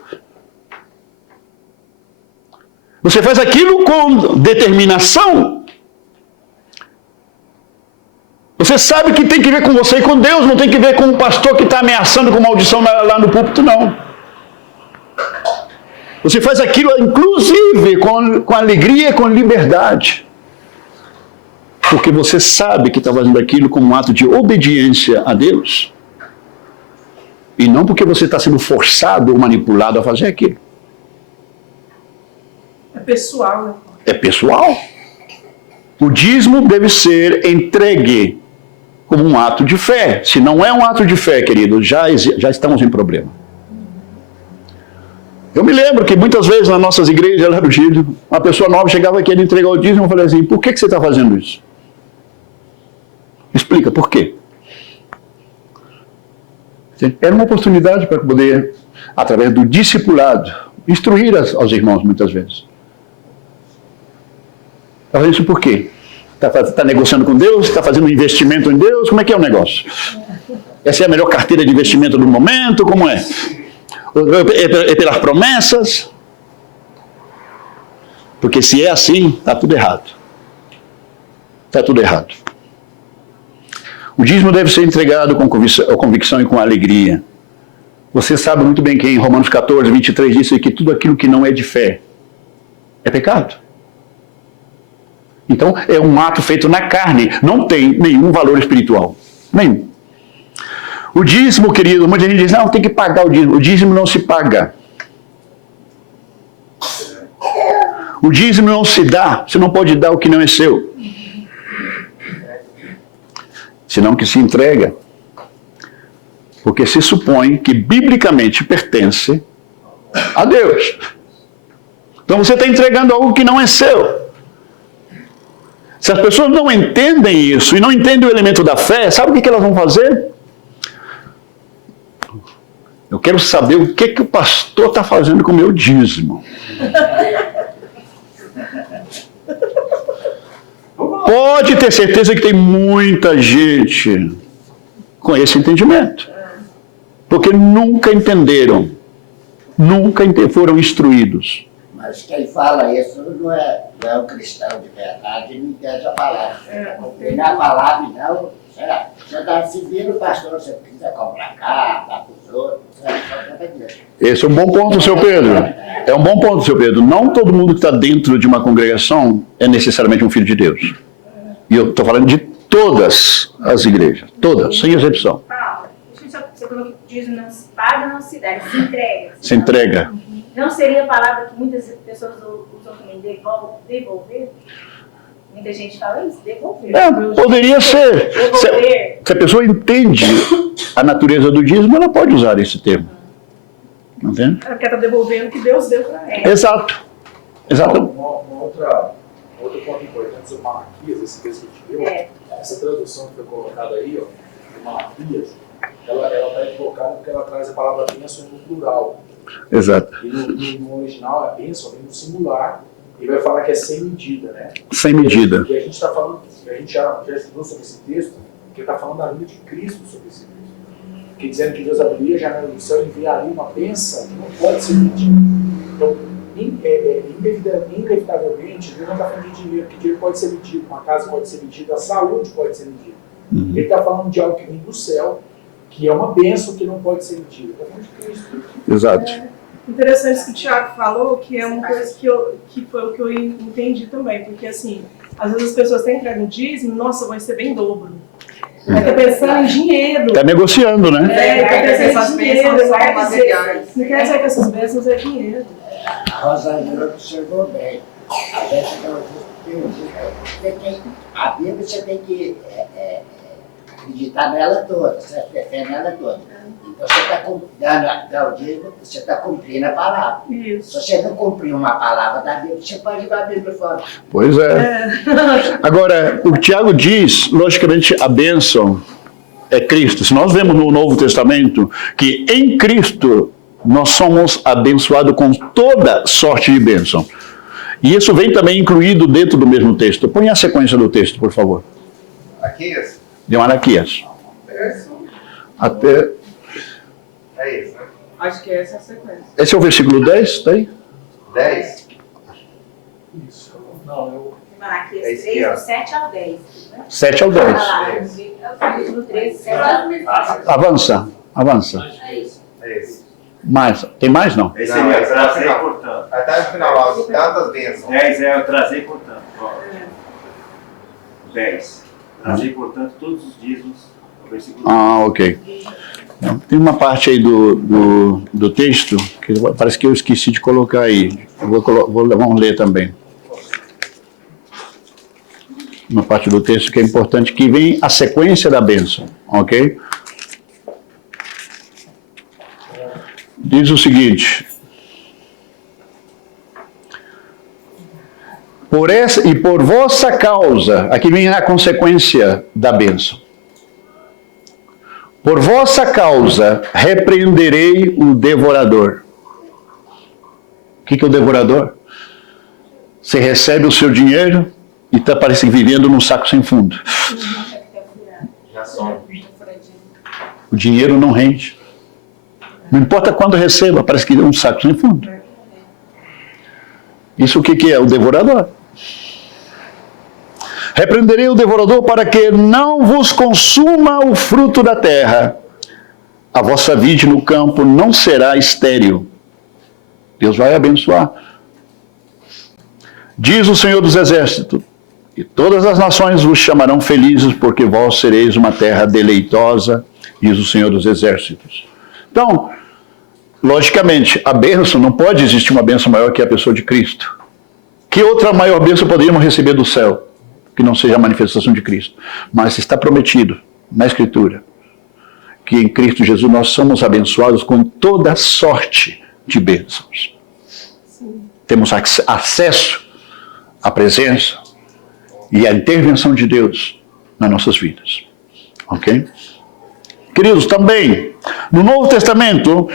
Você faz aquilo com determinação. Você sabe que tem que ver com você e com Deus, não tem que ver com o pastor que está ameaçando com maldição lá no púlpito, não. Você faz aquilo, inclusive, com alegria e com liberdade. Porque você sabe que está fazendo aquilo como um ato de obediência a Deus. E não porque você está sendo forçado ou manipulado a fazer aquilo. É pessoal, né? É pessoal. O dízimo deve ser entregue como um ato de fé. Se não é um ato de fé, querido, já estamos em problema. Eu me lembro que muitas vezes nas nossas igrejas lá no Chile, uma pessoa nova chegava aqui e entregar o dízimo e eu falei assim, por que você está fazendo isso? Explica, por quê? Era uma oportunidade para poder, através do discipulado, instruir aos irmãos muitas vezes. Está fazendo isso por quê? Está negociando com Deus? Está fazendo um investimento em Deus? Como é que é o negócio? Essa é a melhor carteira de investimento do momento? Como é? É pelas promessas? Porque se é assim, está tudo errado. Está tudo errado. O dízimo deve ser entregado com convicção e com alegria. Você sabe muito bem que em Romanos 14, 23 diz que tudo aquilo que não é de fé é pecado. Então, é um ato feito na carne, não tem nenhum valor espiritual. Nenhum. O dízimo, querido, muita gente diz, não, tem que pagar o dízimo. O dízimo não se paga. O dízimo não se dá, você não pode dar o que não é seu. Senão que se entrega. Porque se supõe que biblicamente pertence a Deus. Então você está entregando algo que não é seu. Se as pessoas não entendem isso e não entendem o elemento da fé, sabe o que elas vão fazer? Eu quero saber o que o pastor está fazendo com o meu dízimo. Pode ter certeza que tem muita gente com esse entendimento. Porque nunca entenderam. Nunca foram instruídos. Mas quem fala isso não é um cristão de verdade, não entende a palavra. Não a palavra, não. Você está seguindo o pastor, você precisa comprar carro, dá para os outros. Esse é um bom ponto, seu Pedro. É um bom ponto, seu Pedro. Não todo mundo que está dentro de uma congregação é necessariamente um filho de Deus. E eu estou falando de todas as igrejas. Todas, sem exceção. Paulo, você falou que o dízimo não se paga, não se dá, ele se entrega. Se entrega. Não seria a palavra que muitas pessoas usam também, devolver? Muita gente fala isso, devolver. Poderia ser. Se a pessoa entende a natureza do dízimo, ela pode usar esse termo. Entende? Ela quer estar devolvendo o que Deus deu para ela. Exato. Exato. Outro ponto importante sobre Malaquias, esse texto que a gente deu, essa tradução que foi colocada aí, ó, de Malaquias, ela está equivocada porque ela traz a palavra bênção no plural. Exato. E no original, a bênção vem no singular e vai falar que é sem medida, né? Sem medida. E a gente está falando, a gente já estudou sobre esse texto, que está falando da vida de Cristo sobre esse texto. Que dizendo que Deus abriria a janela do céu e enviaria uma bênção que não pode ser medida. Então, inevitavelmente, Deus não está falando de dinheiro, porque dinheiro pode ser medido, uma casa pode ser medida, a saúde pode ser medida. Ele está falando de algo que vem do céu, que é uma bênção que não pode ser medida. Está falando de Cristo. Exato. Interessante isso que o Thiago falou, que é uma coisa que foi o que eu entendi também, porque assim, às vezes as pessoas têm que no dízimo, nossa, vai ser bem dobro. Está pensando em dinheiro. Está negociando, né? Está pensando em dinheiro. Não quer dizer que essas bênçãos é dinheiro. A Rosângela observou bem. A Bíblia você tem que acreditar nela toda, você tem fé nela toda. Então você está dando o dízimo, você está cumprindo a palavra. Isso. Se você não cumprir uma palavra da Bíblia, você pode levar a Bíblia fora. Pois é. Agora, o Tiago diz, logicamente, a bênção é Cristo. Se nós vemos no Novo Testamento que em Cristo nós somos abençoados com toda sorte de bênção. E isso vem também incluído dentro do mesmo texto. Põe a sequência do texto, por favor. Malaquias? De Malaquias. Até... É isso, né? Acho que essa é a sequência. Esse é o versículo 10, tá aí? 10? Isso. Não, eu... Malaquias É isso 3, aqui, ó. do 7 ao 10. Né? 7 ao 10. Olha lá, é o capítulo 13, 7 ao 10. Avança, avança. É isso. É isso. Mais, tem mais não? Esse Não, aí é esse o é o trazer, final. portanto. Até no final, ó, tantas bênçãos. 10 é o trazer, portanto. Ó. 10. Trazer, portanto, todos os dízimos. O versículo Ah, ok. Tem uma parte aí do texto que parece que eu esqueci de colocar aí. Vamos ler também. Uma parte do texto que é importante, que vem a sequência da bênção, ok? Diz o seguinte: por vossa causa, aqui vem a consequência da bênção. Por vossa causa repreenderei o devorador. O que é o devorador? Você recebe o seu dinheiro e está parecendo vivendo num saco sem fundo. Já some. O dinheiro não rende. Não importa quando receba, parece que é um saco sem fundo. Isso o que é? O devorador. Repreenderei o devorador para que não vos consuma o fruto da terra. A vossa vide no campo não será estéril. Deus vai abençoar. Diz o Senhor dos Exércitos: e todas as nações vos chamarão felizes, porque vós sereis uma terra deleitosa, diz o Senhor dos Exércitos. Então, logicamente, a bênção, não pode existir uma bênção maior que a pessoa de Cristo. Que outra maior bênção poderíamos receber do céu, que não seja a manifestação de Cristo? Mas está prometido na Escritura que em Cristo Jesus nós somos abençoados com toda sorte de bênçãos. Temos acesso à presença e à intervenção de Deus nas nossas vidas. Ok? Queridos, também, no Novo Testamento,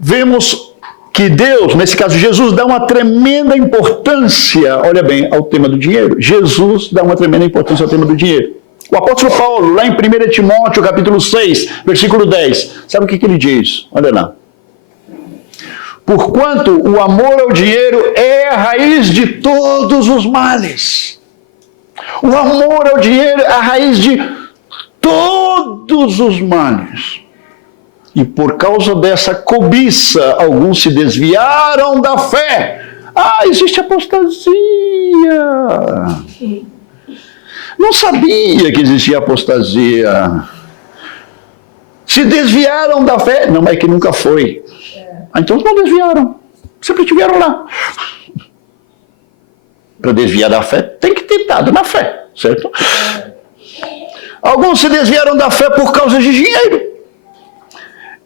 vemos que Deus, nesse caso Jesus, dá uma tremenda importância, olha bem, ao tema do dinheiro. Jesus dá uma tremenda importância ao tema do dinheiro. O apóstolo Paulo, lá em 1 Timóteo, capítulo 6, versículo 10, sabe o que ele diz? Olha lá. Porquanto o amor ao dinheiro é a raiz de todos os males. O amor ao dinheiro é a raiz de todos os males. E por causa dessa cobiça, alguns se desviaram da fé. Ah, existe apostasia. Não sabia que existia apostasia. Se desviaram da fé. Não, mas que nunca foi. Ah, então não desviaram. Sempre estiveram lá. Para desviar da fé, tem que ter estado na fé, certo? Alguns se desviaram da fé por causa de dinheiro.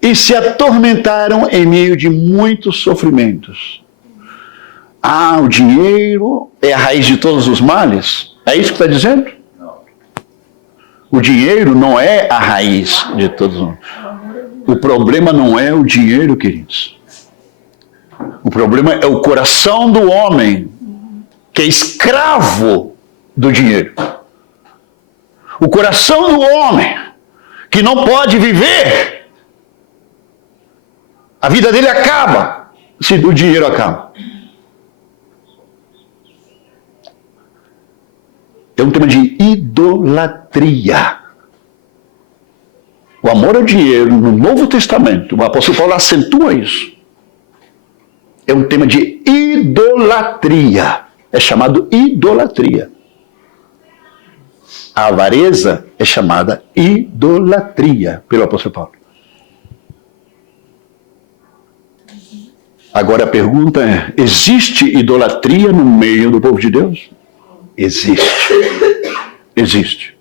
E se atormentaram em meio de muitos sofrimentos. Ah, o dinheiro é a raiz de todos os males? É isso que está dizendo? Não. O dinheiro não é a raiz de todos os males. O problema não é o dinheiro, queridos. O problema é o coração do homem, que é escravo do dinheiro. O coração do homem, que não pode viver. A vida dele acaba se o dinheiro acaba. É um tema de idolatria. O amor ao dinheiro, no Novo Testamento, o apóstolo Paulo acentua isso. É um tema de idolatria. É chamado idolatria. A avareza é chamada idolatria pelo apóstolo Paulo. Agora a pergunta é: existe idolatria no meio do povo de Deus? Existe. Existe.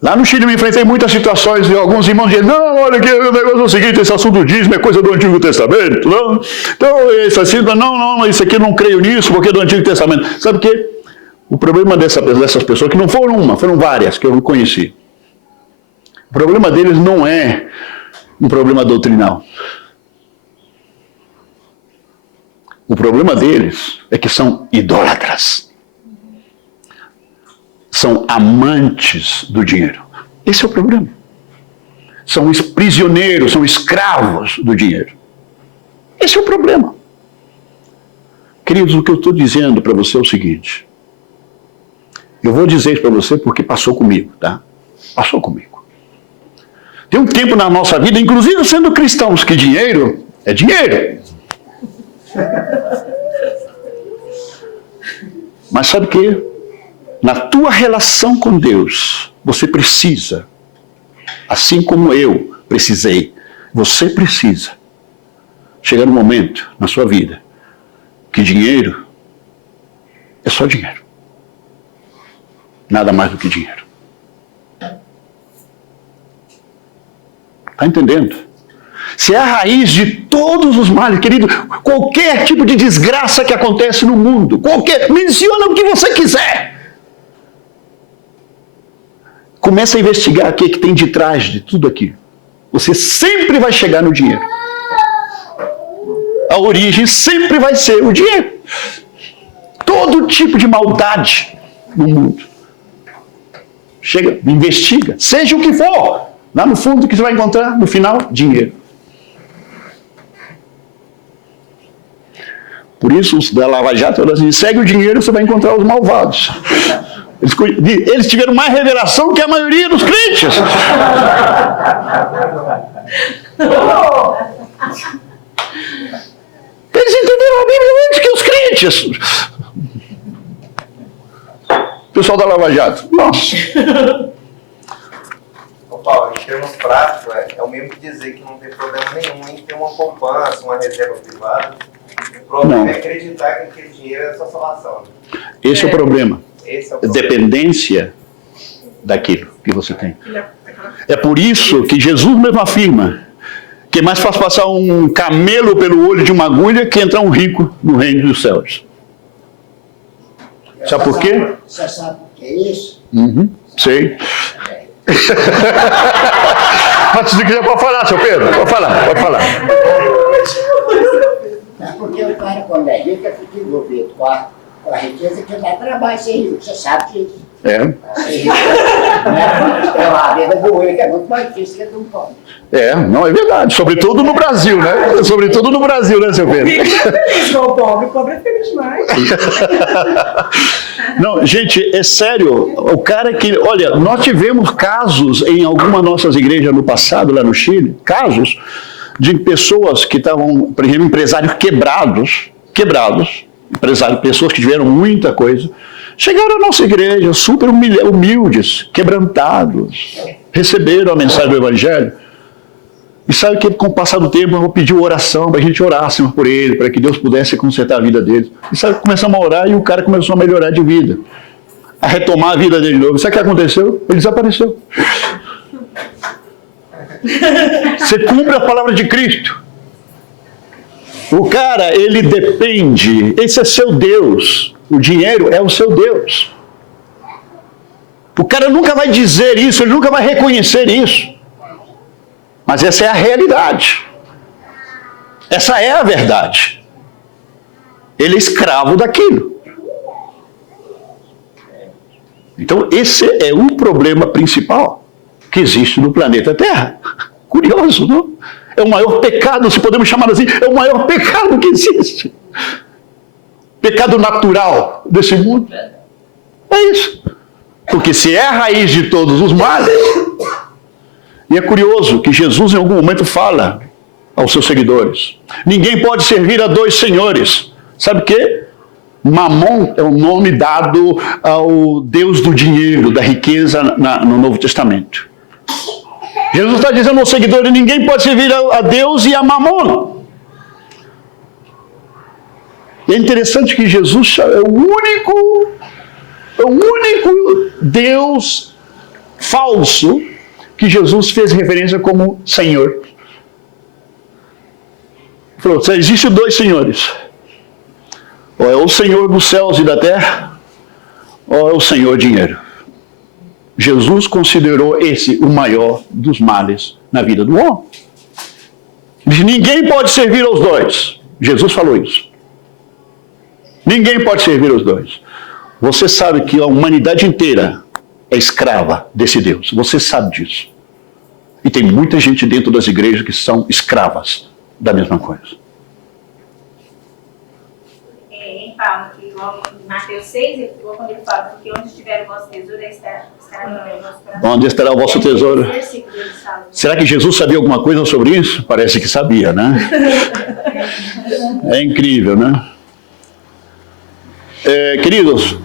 Lá no Chile eu me enfrentei muitas situações de alguns irmãos dizendo: não, olha aqui, o negócio é o seguinte, esse assunto do dízimo é coisa do Antigo Testamento, não? Então, isso assim, não, isso aqui eu não creio nisso, porque é do Antigo Testamento. Sabe o quê? O problema dessas pessoas, que não foram uma, foram várias que eu conheci. O problema deles não é um problema doutrinal. O problema deles é que são idólatras. são amantes do dinheiro. Esse é o problema. São prisioneiros, são escravos do dinheiro. Esse é o problema. Queridos, o que eu estou dizendo para você é o seguinte. Eu vou dizer isso para você porque passou comigo, tá? Passou comigo. Tem um tempo na nossa vida, inclusive sendo cristãos, que dinheiro é dinheiro. Mas sabe o quê? Na tua relação com Deus, você precisa, assim como eu precisei, você precisa chegar um momento na sua vida que dinheiro é só dinheiro. Nada mais do que dinheiro. Está entendendo? Se é a raiz de todos os males, querido, qualquer tipo de desgraça que acontece no mundo, menciona o que você quiser. Começa a investigar o que tem de trás de tudo aquilo. Você sempre vai chegar no dinheiro. A origem sempre vai ser o dinheiro. Todo tipo de maldade no mundo. Chega, investiga, seja o que for. Lá no fundo, o que você vai encontrar? No final, dinheiro. Por isso, os da Lava Jato, eles dizem, segue o dinheiro, você vai encontrar os malvados. Eles tiveram mais revelação que a maioria dos crentes. Eles entenderam a Bíblia antes que os crentes. Pessoal da Lava Jato. Nossa. Ô Paulo, em termos práticos, é o mesmo que dizer que não tem problema nenhum em ter uma poupança, uma reserva privada. O problema é acreditar que aquele dinheiro é a sua salvação. Esse é o problema. Esse é o problema. Dependência daquilo que você tem. É por isso que Jesus mesmo afirma que é mais fácil passar um camelo pelo olho de uma agulha que entrar um rico no reino dos céus. Sabe por quê? Você sabe o que é isso? Sei. Mas se quiser pode falar, seu Pedro. Pode falar. É porque o cara, quando é rico, fica envolvido com a riqueza que dá trabalho ser rico. Você sabe disso. É. Ser rico, né? Tem uma vida boa que é muito mais difícil que do pobre. Não, é verdade. Sobretudo no Brasil, né? Sobretudo no Brasil, né, seu Pedro? O rico é feliz com o pobre é feliz demais. Não, gente, é sério. O cara que... Olha, nós tivemos casos em algumas nossas igrejas no passado, lá no Chile, casos de pessoas que estavam, por exemplo, empresários quebrados, pessoas que tiveram muita coisa, chegaram à nossa igreja super humildes, quebrantados, receberam a mensagem do Evangelho. E sabe que com o passar do tempo eu pedi oração para a gente orássemos por ele, para que Deus pudesse consertar a vida dele. E sabe que começamos a orar e o cara começou a melhorar de vida, a retomar a vida dele de novo. Sabe o que aconteceu? Ele desapareceu. Você cumpre a palavra de Cristo. O cara, ele depende, esse é seu Deus. O dinheiro é o seu Deus. O cara nunca vai dizer isso, ele nunca vai reconhecer isso. Mas essa é a realidade. Essa é a verdade. Ele é escravo daquilo. Então, esse é o problema principal que existe no planeta Terra. Curioso, não? É o maior pecado, se podemos chamar assim, é o maior pecado que existe. Pecado natural desse mundo. É isso. Porque se é a raiz de todos os males... E é curioso que Jesus em algum momento fala aos seus seguidores. Ninguém pode servir a dois senhores. Sabe o quê? Mamon é o nome dado ao Deus do dinheiro, da riqueza no Novo Testamento. Jesus está dizendo aos seguidores, ninguém pode servir a Deus e a Mamon. E é interessante que Jesus é o único Deus falso que Jesus fez referência como Senhor. Ele falou, só existem dois senhores. Ou é o Senhor dos céus e da terra, ou é o Senhor dinheiro. Jesus considerou esse o maior dos males na vida do homem. Ninguém pode servir aos dois. Jesus falou isso. Ninguém pode servir aos dois. Você sabe que a humanidade inteira é escrava desse Deus. Você sabe disso. E tem muita gente dentro das igrejas que são escravas da mesma coisa. Em Paulo, que logo em Mateus 6, quando ele fala, porque onde estiver o vosso tesouro, estará também o vosso coração. Onde estará o vosso tesouro? Será que Jesus sabia alguma coisa sobre isso? Parece que sabia, né? É incrível, né? Queridos,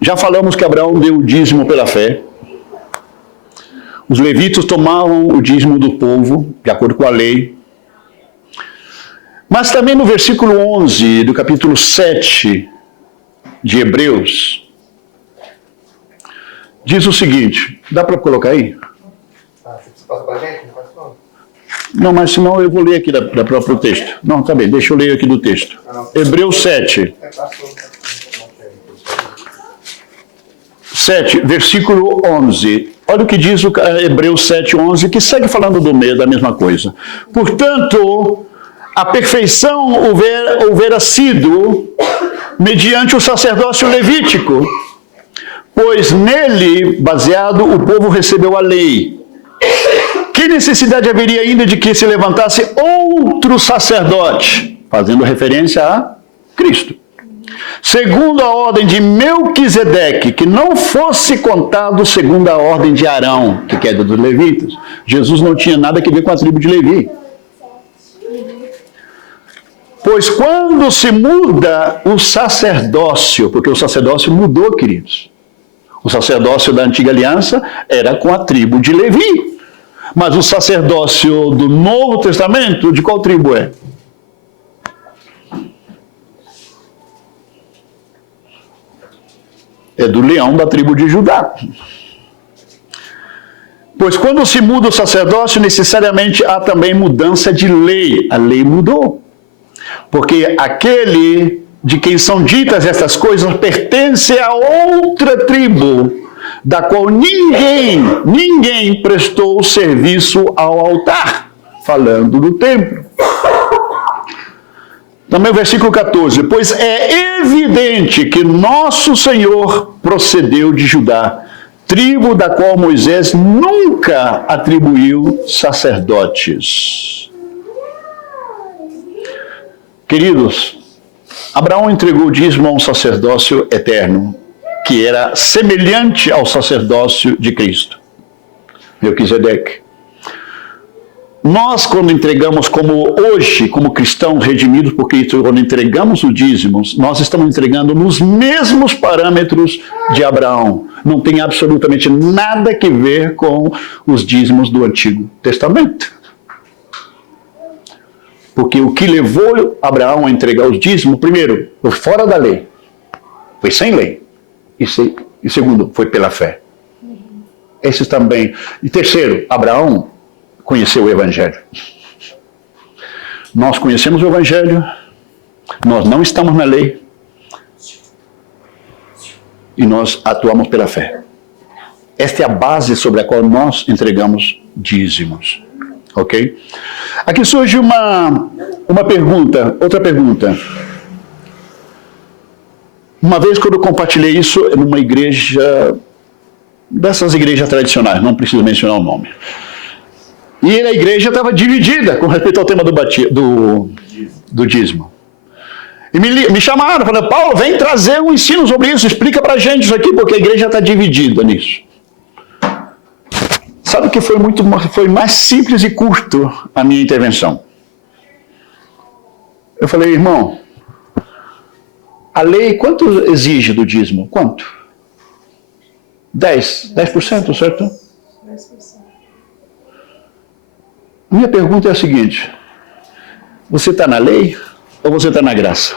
já falamos que Abraão deu o dízimo pela fé. Os levitas tomavam o dízimo do povo, de acordo com a lei. Mas também no versículo 11 do capítulo 7 de Hebreus, diz o seguinte, dá para colocar aí? Você passa para a gente? Não passou? Não, mas senão eu vou ler aqui da próprio texto. Não, tá bem, deixa eu ler aqui do texto. Hebreus 7. 7, versículo 11. Olha o que diz o Hebreus 7, 11, que segue falando da mesma coisa. Portanto, a perfeição houvera sido mediante o sacerdócio levítico, pois nele, baseado, o povo recebeu a lei. Que necessidade haveria ainda de que se levantasse outro sacerdote, fazendo referência a Cristo, segundo a ordem de Melquisedeque, que não fosse contado segundo a ordem de Arão, que é dos levitas. Jesus não tinha nada a ver com a tribo de Levi. Pois quando se muda o sacerdócio, porque o sacerdócio mudou, queridos. O sacerdócio da antiga aliança era com a tribo de Levi. Mas o sacerdócio do Novo Testamento, de qual tribo é? É do leão da tribo de Judá. Pois quando se muda o sacerdócio, necessariamente há também mudança de lei. A lei mudou. Porque aquele de quem são ditas essas coisas pertence a outra tribo, da qual ninguém prestou serviço ao altar, falando do templo. Também o versículo 14, pois é evidente que nosso Senhor procedeu de Judá, tribo da qual Moisés nunca atribuiu sacerdotes. Queridos, Abraão entregou o dízimo a um sacerdócio eterno, que era semelhante ao sacerdócio de Cristo, Melquisedeque. Nós, quando entregamos como cristãos redimidos por Cristo, quando entregamos o dízimo, nós estamos entregando nos mesmos parâmetros de Abraão. Não tem absolutamente nada que ver com os dízimos do Antigo Testamento. Porque o que levou Abraão a entregar os dízimos, primeiro, foi fora da lei. Foi sem lei. E segundo, foi pela fé. Esses também. E terceiro, Abraão conheceu o Evangelho. Nós conhecemos o Evangelho, nós não estamos na lei, e nós atuamos pela fé. Esta é a base sobre a qual nós entregamos dízimos. Ok? Aqui surge uma pergunta, outra pergunta. Uma vez quando eu compartilhei isso numa igreja, dessas igrejas tradicionais, não preciso mencionar o nome. E a igreja estava dividida com respeito ao tema do dízimo. E me chamaram, falaram, Paulo, vem trazer um ensino sobre isso, explica pra gente isso aqui, porque a igreja está dividida nisso. Sabe que foi mais simples e curto a minha intervenção. Eu falei, irmão, a lei quanto exige do dízimo? Quanto? 10%, certo? 10%. Minha pergunta é a seguinte, você está na lei ou você está na graça?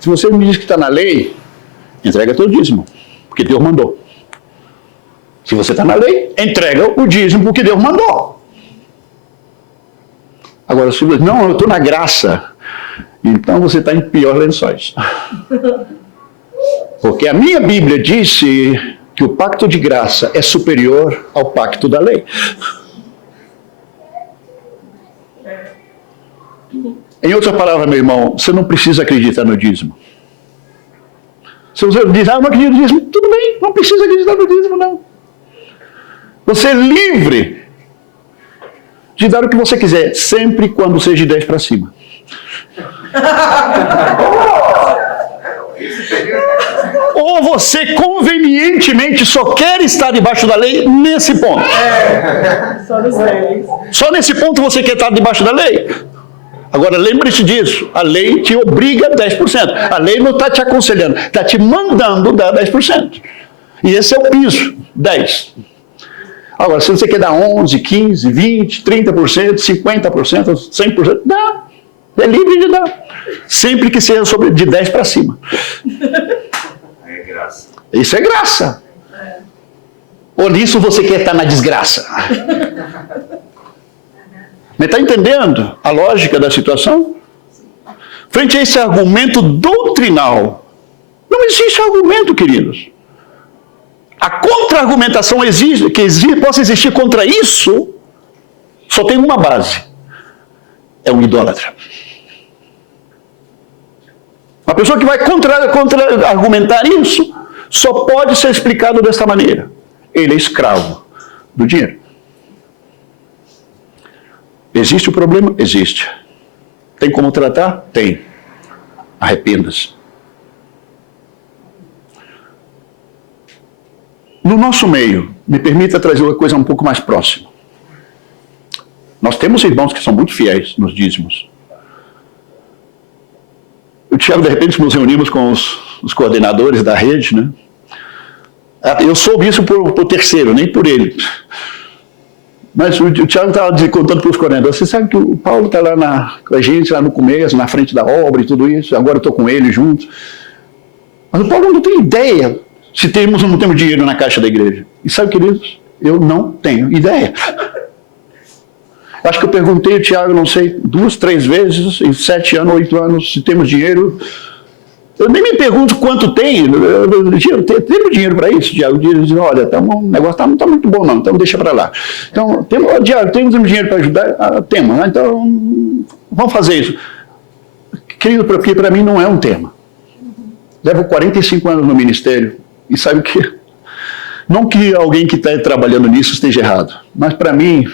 Se você me diz que está na lei, entrega teu dízimo, porque Deus mandou. Se você está na lei, entrega o dízimo porque Deus mandou. Agora, se você diz, não, eu estou na graça, então você está em pior lençóis. Porque a minha Bíblia disse que o pacto de graça é superior ao pacto da lei. Em outras palavras, meu irmão, você não precisa acreditar no dízimo. Se você diz, não acredito no dízimo, tudo bem, não precisa acreditar no dízimo, não. Você é livre de dar o que você quiser, sempre quando seja de 10 para cima. Ou você convenientemente só quer estar debaixo da lei nesse ponto. Só nos 10. Só nesse ponto você quer estar debaixo da lei? Agora, lembre-se disso, a lei te obriga a 10%. A lei não está te aconselhando, está te mandando dar 10%. E esse é o piso, 10%. Agora, se você quer dar 11%, 15%, 20%, 30%, 50%, 100%, dá. É livre de dar. Sempre que seja de 10 para cima. É graça. Isso é graça. Ou nisso você quer estar na desgraça? Mas está entendendo a lógica da situação? Frente a esse argumento doutrinal, não existe argumento, queridos. A contra-argumentação possa existir contra isso, só tem uma base. É um idólatra. Uma pessoa que vai contra-argumentar isso, só pode ser explicado desta maneira. Ele é escravo do dinheiro. Existe o problema? Existe. Tem como tratar? Tem. Arrependa-se. No nosso meio, me permita trazer uma coisa um pouco mais próxima. Nós temos irmãos que são muito fiéis nos dízimos. O Tiago, de repente, nos reunimos com os coordenadores da rede, né? Eu soube isso por terceiro, nem por ele. Mas o Tiago estava contando para os coordenadores, você sabe que o Paulo está lá com a gente, lá no começo, na frente da obra e tudo isso, agora eu estou com ele junto. Mas o Paulo não tem ideia se temos ou não temos dinheiro na caixa da igreja. E sabe, queridos, eu não tenho ideia. Acho que eu perguntei ao Tiago, não sei, 2, 3 vezes, em 7 anos, 8 anos, se temos dinheiro. Eu nem me pergunto quanto tem. Temos dinheiro para isso, Tiago? Diz, olha, o negócio não está muito bom não, então deixa para lá. Então, Tiago, temos dinheiro para ajudar? Temos, né? Então vamos fazer isso. Querido, porque para mim não é um tema. Levo 45 anos no ministério e sabe o que? Não que alguém que está trabalhando nisso esteja errado, mas para mim,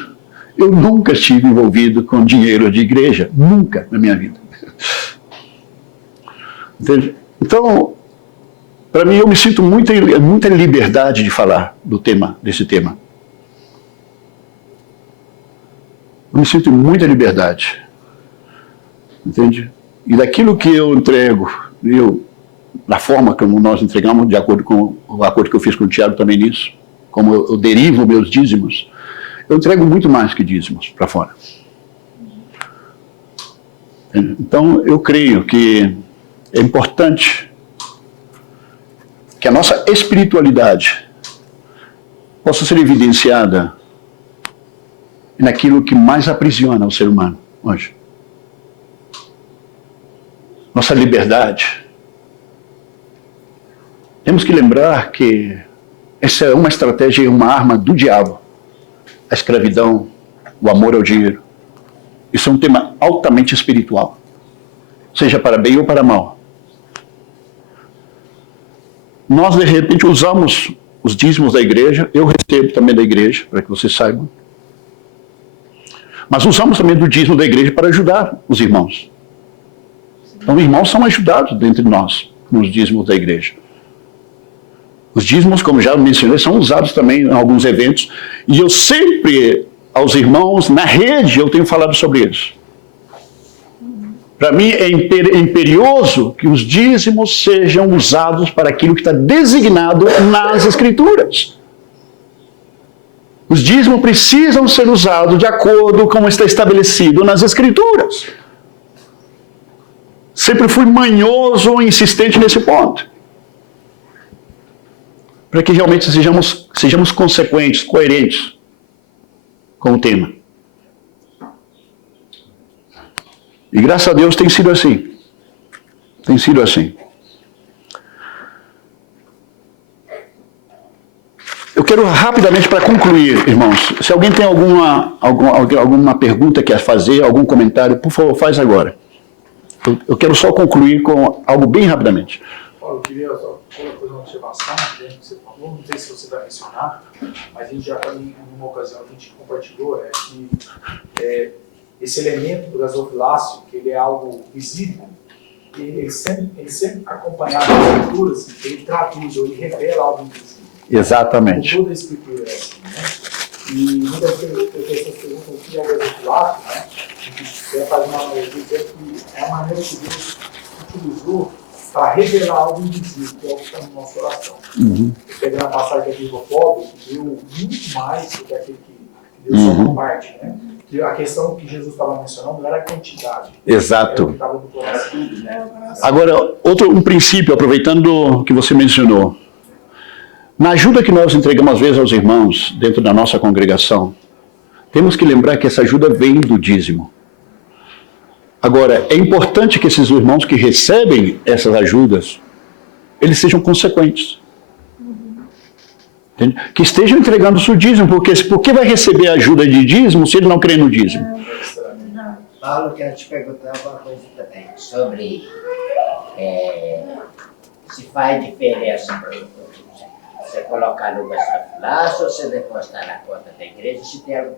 eu nunca estive envolvido com dinheiro de igreja, nunca na minha vida. Entende? Então, para mim, eu me sinto muita liberdade de falar desse tema. Eu me sinto muita liberdade. Entende? E daquilo que eu entrego, da forma como nós entregamos, de acordo com o acordo que eu fiz com o Tiago também nisso, como eu derivo meus dízimos, eu entrego muito mais que dízimos para fora. Então, eu creio que é importante que a nossa espiritualidade possa ser evidenciada naquilo que mais aprisiona o ser humano hoje. Nossa liberdade. Temos que lembrar que essa é uma estratégia e uma arma do diabo. A escravidão, o amor ao dinheiro. Isso é um tema altamente espiritual. Seja para bem ou para mal. Nós, de repente, usamos os dízimos da igreja, eu recebo também da igreja, para que vocês saibam. Mas usamos também do dízimo da igreja para ajudar os irmãos. Então, os irmãos são ajudados dentre nós, nos dízimos da igreja. Os dízimos, como já mencionei, são usados também em alguns eventos, e eu sempre, aos irmãos, na rede, eu tenho falado sobre isso. Para mim é imperioso que os dízimos sejam usados para aquilo que está designado nas Escrituras. Os dízimos precisam ser usados de acordo com está estabelecido nas Escrituras. Sempre fui manhoso e insistente nesse ponto. Para que realmente sejamos consequentes, coerentes com o tema. E graças a Deus tem sido assim. Tem sido assim. Eu quero rapidamente, para concluir, irmãos, se alguém tem alguma pergunta que quer fazer, algum comentário, por favor, faz agora. Eu quero só concluir com algo bem rapidamente. Paulo, eu queria só fazer uma observação, né, que você falou, não sei se você vai mencionar, mas a gente já em uma ocasião a gente compartilhou que esse elemento do gasofilácio, que ele é algo visível, ele sempre acompanhado das escrituras, ele traduz, ou ele revela algo invisível. Exatamente. Toda a escritura é assim, né? E muitas vezes as pessoas perguntam o que é o gasofilácio, né? A gente quer fazer uma analogia dizer que é a maneira que Deus utilizou para revelar algo invisível, que é o que está no nosso coração. Pegando a passagem aqui do pobre, que deu muito mais do que aquele que deu só uma parte, né? Que a questão que Jesus estava mencionando não era a quantidade. Exato. Era o que estava no coração, né? Agora, um princípio, aproveitando que você mencionou. Na ajuda que nós entregamos às vezes aos irmãos dentro da nossa congregação, temos que lembrar que essa ajuda vem do dízimo. Agora, é importante que esses irmãos que recebem essas ajudas, eles sejam consequentes. Entende? Que estejam entregando o seu dízimo, porque por que vai receber ajuda de dízimo se ele não crê no dízimo? Paulo, quero te perguntar uma coisa também sobre se faz diferença para você colocar no gasofilácio ou você depositar na conta da igreja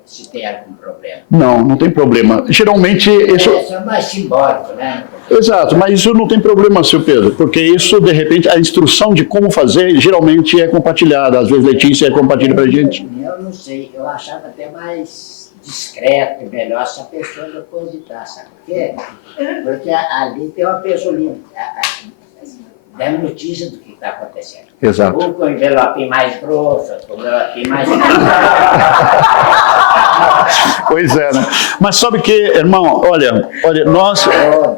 se tem algum problema. Não tem problema. Geralmente isso... Isso é mais simbólico, né? Exato, mas isso não tem problema, seu Pedro, porque isso, de repente, a instrução de como fazer, geralmente é compartilhada. Às vezes Letícia compartilha pra gente. Eu não sei, eu achava até mais discreto e melhor se a pessoa depositar, sabe por quê? Porque ali tem uma pessoa ali, dando notícia do que está acontecendo. Exato. Um com o envelopinho mais grosso, outro com o envelopinho mais... Pois é, né? Mas sabe que, irmão, olha, nós,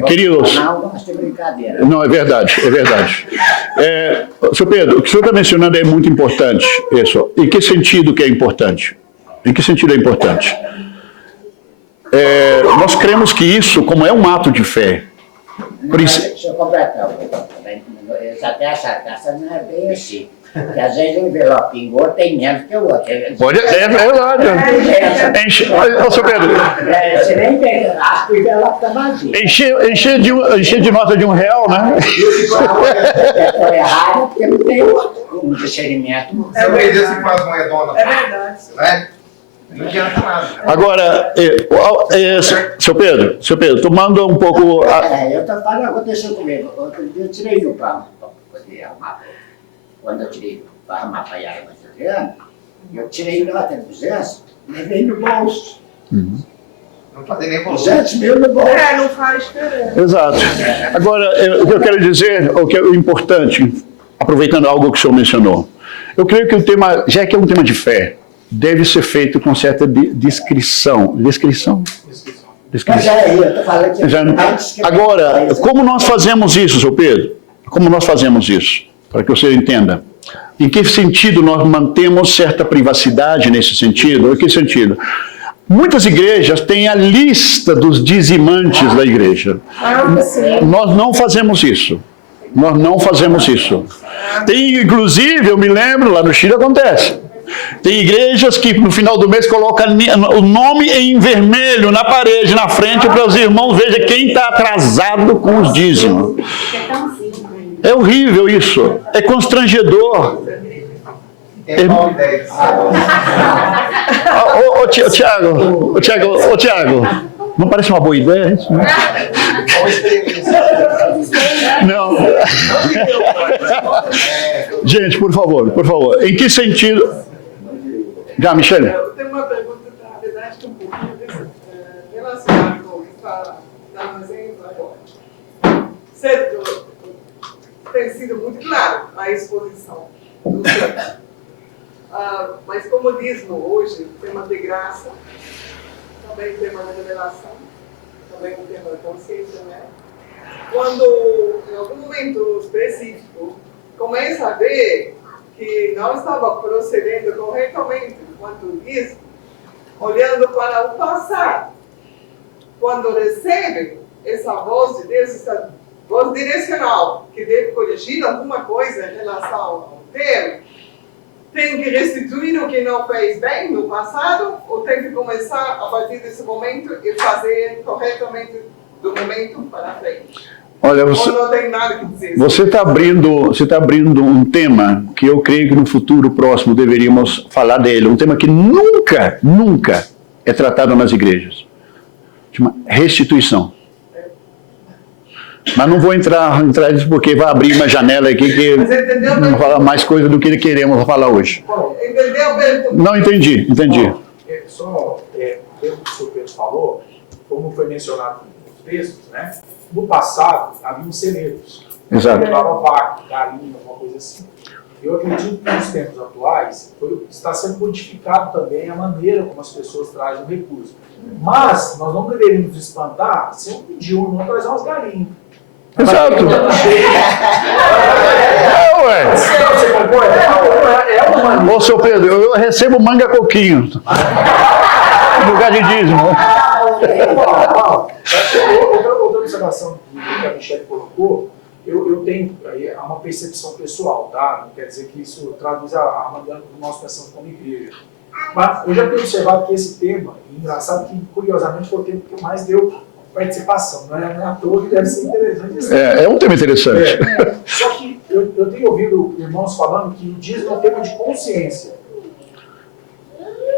queridos... Não gosto de brincadeira. Não, é verdade. Senhor Pedro, o que o senhor está mencionando é muito importante. Isso. Em que sentido que é importante? Em que sentido é importante? Nós cremos que isso, como é um ato de fé... Deixa eu completar. Até essa taça não é bem assim. Porque às vezes o envelopinho outro tem menos que o outro. É verdade. Senhor Pedro... Você nem pega, acho que o envelope está vazio. Encher de nota de R$1, né? É errado porque não tem um discernimento. Você vê isso que faz moedona. É verdade. Né? Não adianta nada. Agora, seu Pedro, tomando um pouco... Eu estou falando, aconteceu comigo. Outro dia eu tirei do pão para poder arrumar. Quando eu tirei para arrumar para a água de Adriano, eu tirei nota de 200, levei no bolso. Não fazem nem bolso. 200 mil no bolso. Não faz diferença. Exato. Agora, o que eu quero dizer, o que é importante, aproveitando algo que o senhor mencionou, eu creio que o tema, já que é um tema de fé, deve ser feito com certa discrição. Discrição? Mas eu estou falando que... Agora, como nós fazemos isso, senhor Pedro? Como nós fazemos isso? Para que você entenda. Em que sentido nós mantemos certa privacidade nesse sentido? Em que sentido? Muitas igrejas têm a lista dos dizimantes da igreja. Nós não fazemos isso. Nós não fazemos isso. Tem, inclusive, eu me lembro, lá no Chile acontece. Tem igrejas que no final do mês colocam o nome em vermelho na parede, na frente, para os irmãos vejam quem está atrasado com os dízimos. É horrível isso. É constrangedor. Tem uma ideia. Tiago, não parece uma boa ideia isso? Né? Não. Gente, por favor. Em que sentido... Já, Michele? Eu tenho uma pergunta, na verdade, que é um pouquinho relacionada com o que está dando exemplo agora. Certo, tem sido muito claro a exposição do centro. Mas como dízimo hoje, tema de graça, também tema da revelação, também o tema da consciência, né? Quando, em algum momento específico, começa a ver que não estava procedendo corretamente enquanto dízimo, olhando para o passado, quando recebe essa voz de Deus, essa voz direcional, que deve corrigir alguma coisa em relação ao termo, tem que restituir o que não fez bem no passado, ou tem que começar a partir desse momento e fazer corretamente do momento para frente? Olha, Ou não tem nada que dizer? você está abrindo um tema que eu creio que no futuro próximo deveríamos falar dele. Um tema que nunca é tratado nas igrejas. Chama restituição. Mas não vou entrar nisso porque vai abrir uma janela aqui que não fala mais coisa do que queremos falar hoje. Entendeu, Bento? Não entendi. Bom, só pelo que o senhor Pedro falou, como foi mencionado nos textos, né? No passado, havia celeiros. Exato. Levava vaca, galinha, alguma coisa assim. Eu acredito que nos tempos atuais está sendo modificado também a maneira como as pessoas trazem o recurso. Mas nós não deveríamos espantar se um dia ou não trazer umas galinhas. Exato. Ué. Você concorda? É uma maneira. Ô, seu Pedro, eu recebo manga coquinho. No lugar de dízimo. Outra observação que a Michelle colocou, eu tenho uma percepção pessoal, tá? Não quer dizer que isso traduz a maneira como nós pensamos como igreja. Mas eu já tenho observado que esse tema, engraçado que curiosamente foi o tema que mais deu participação, não é à toa que deve ser interessante. É um tema interessante. Só que eu tenho ouvido irmãos falando que o dízimo é um tema de consciência.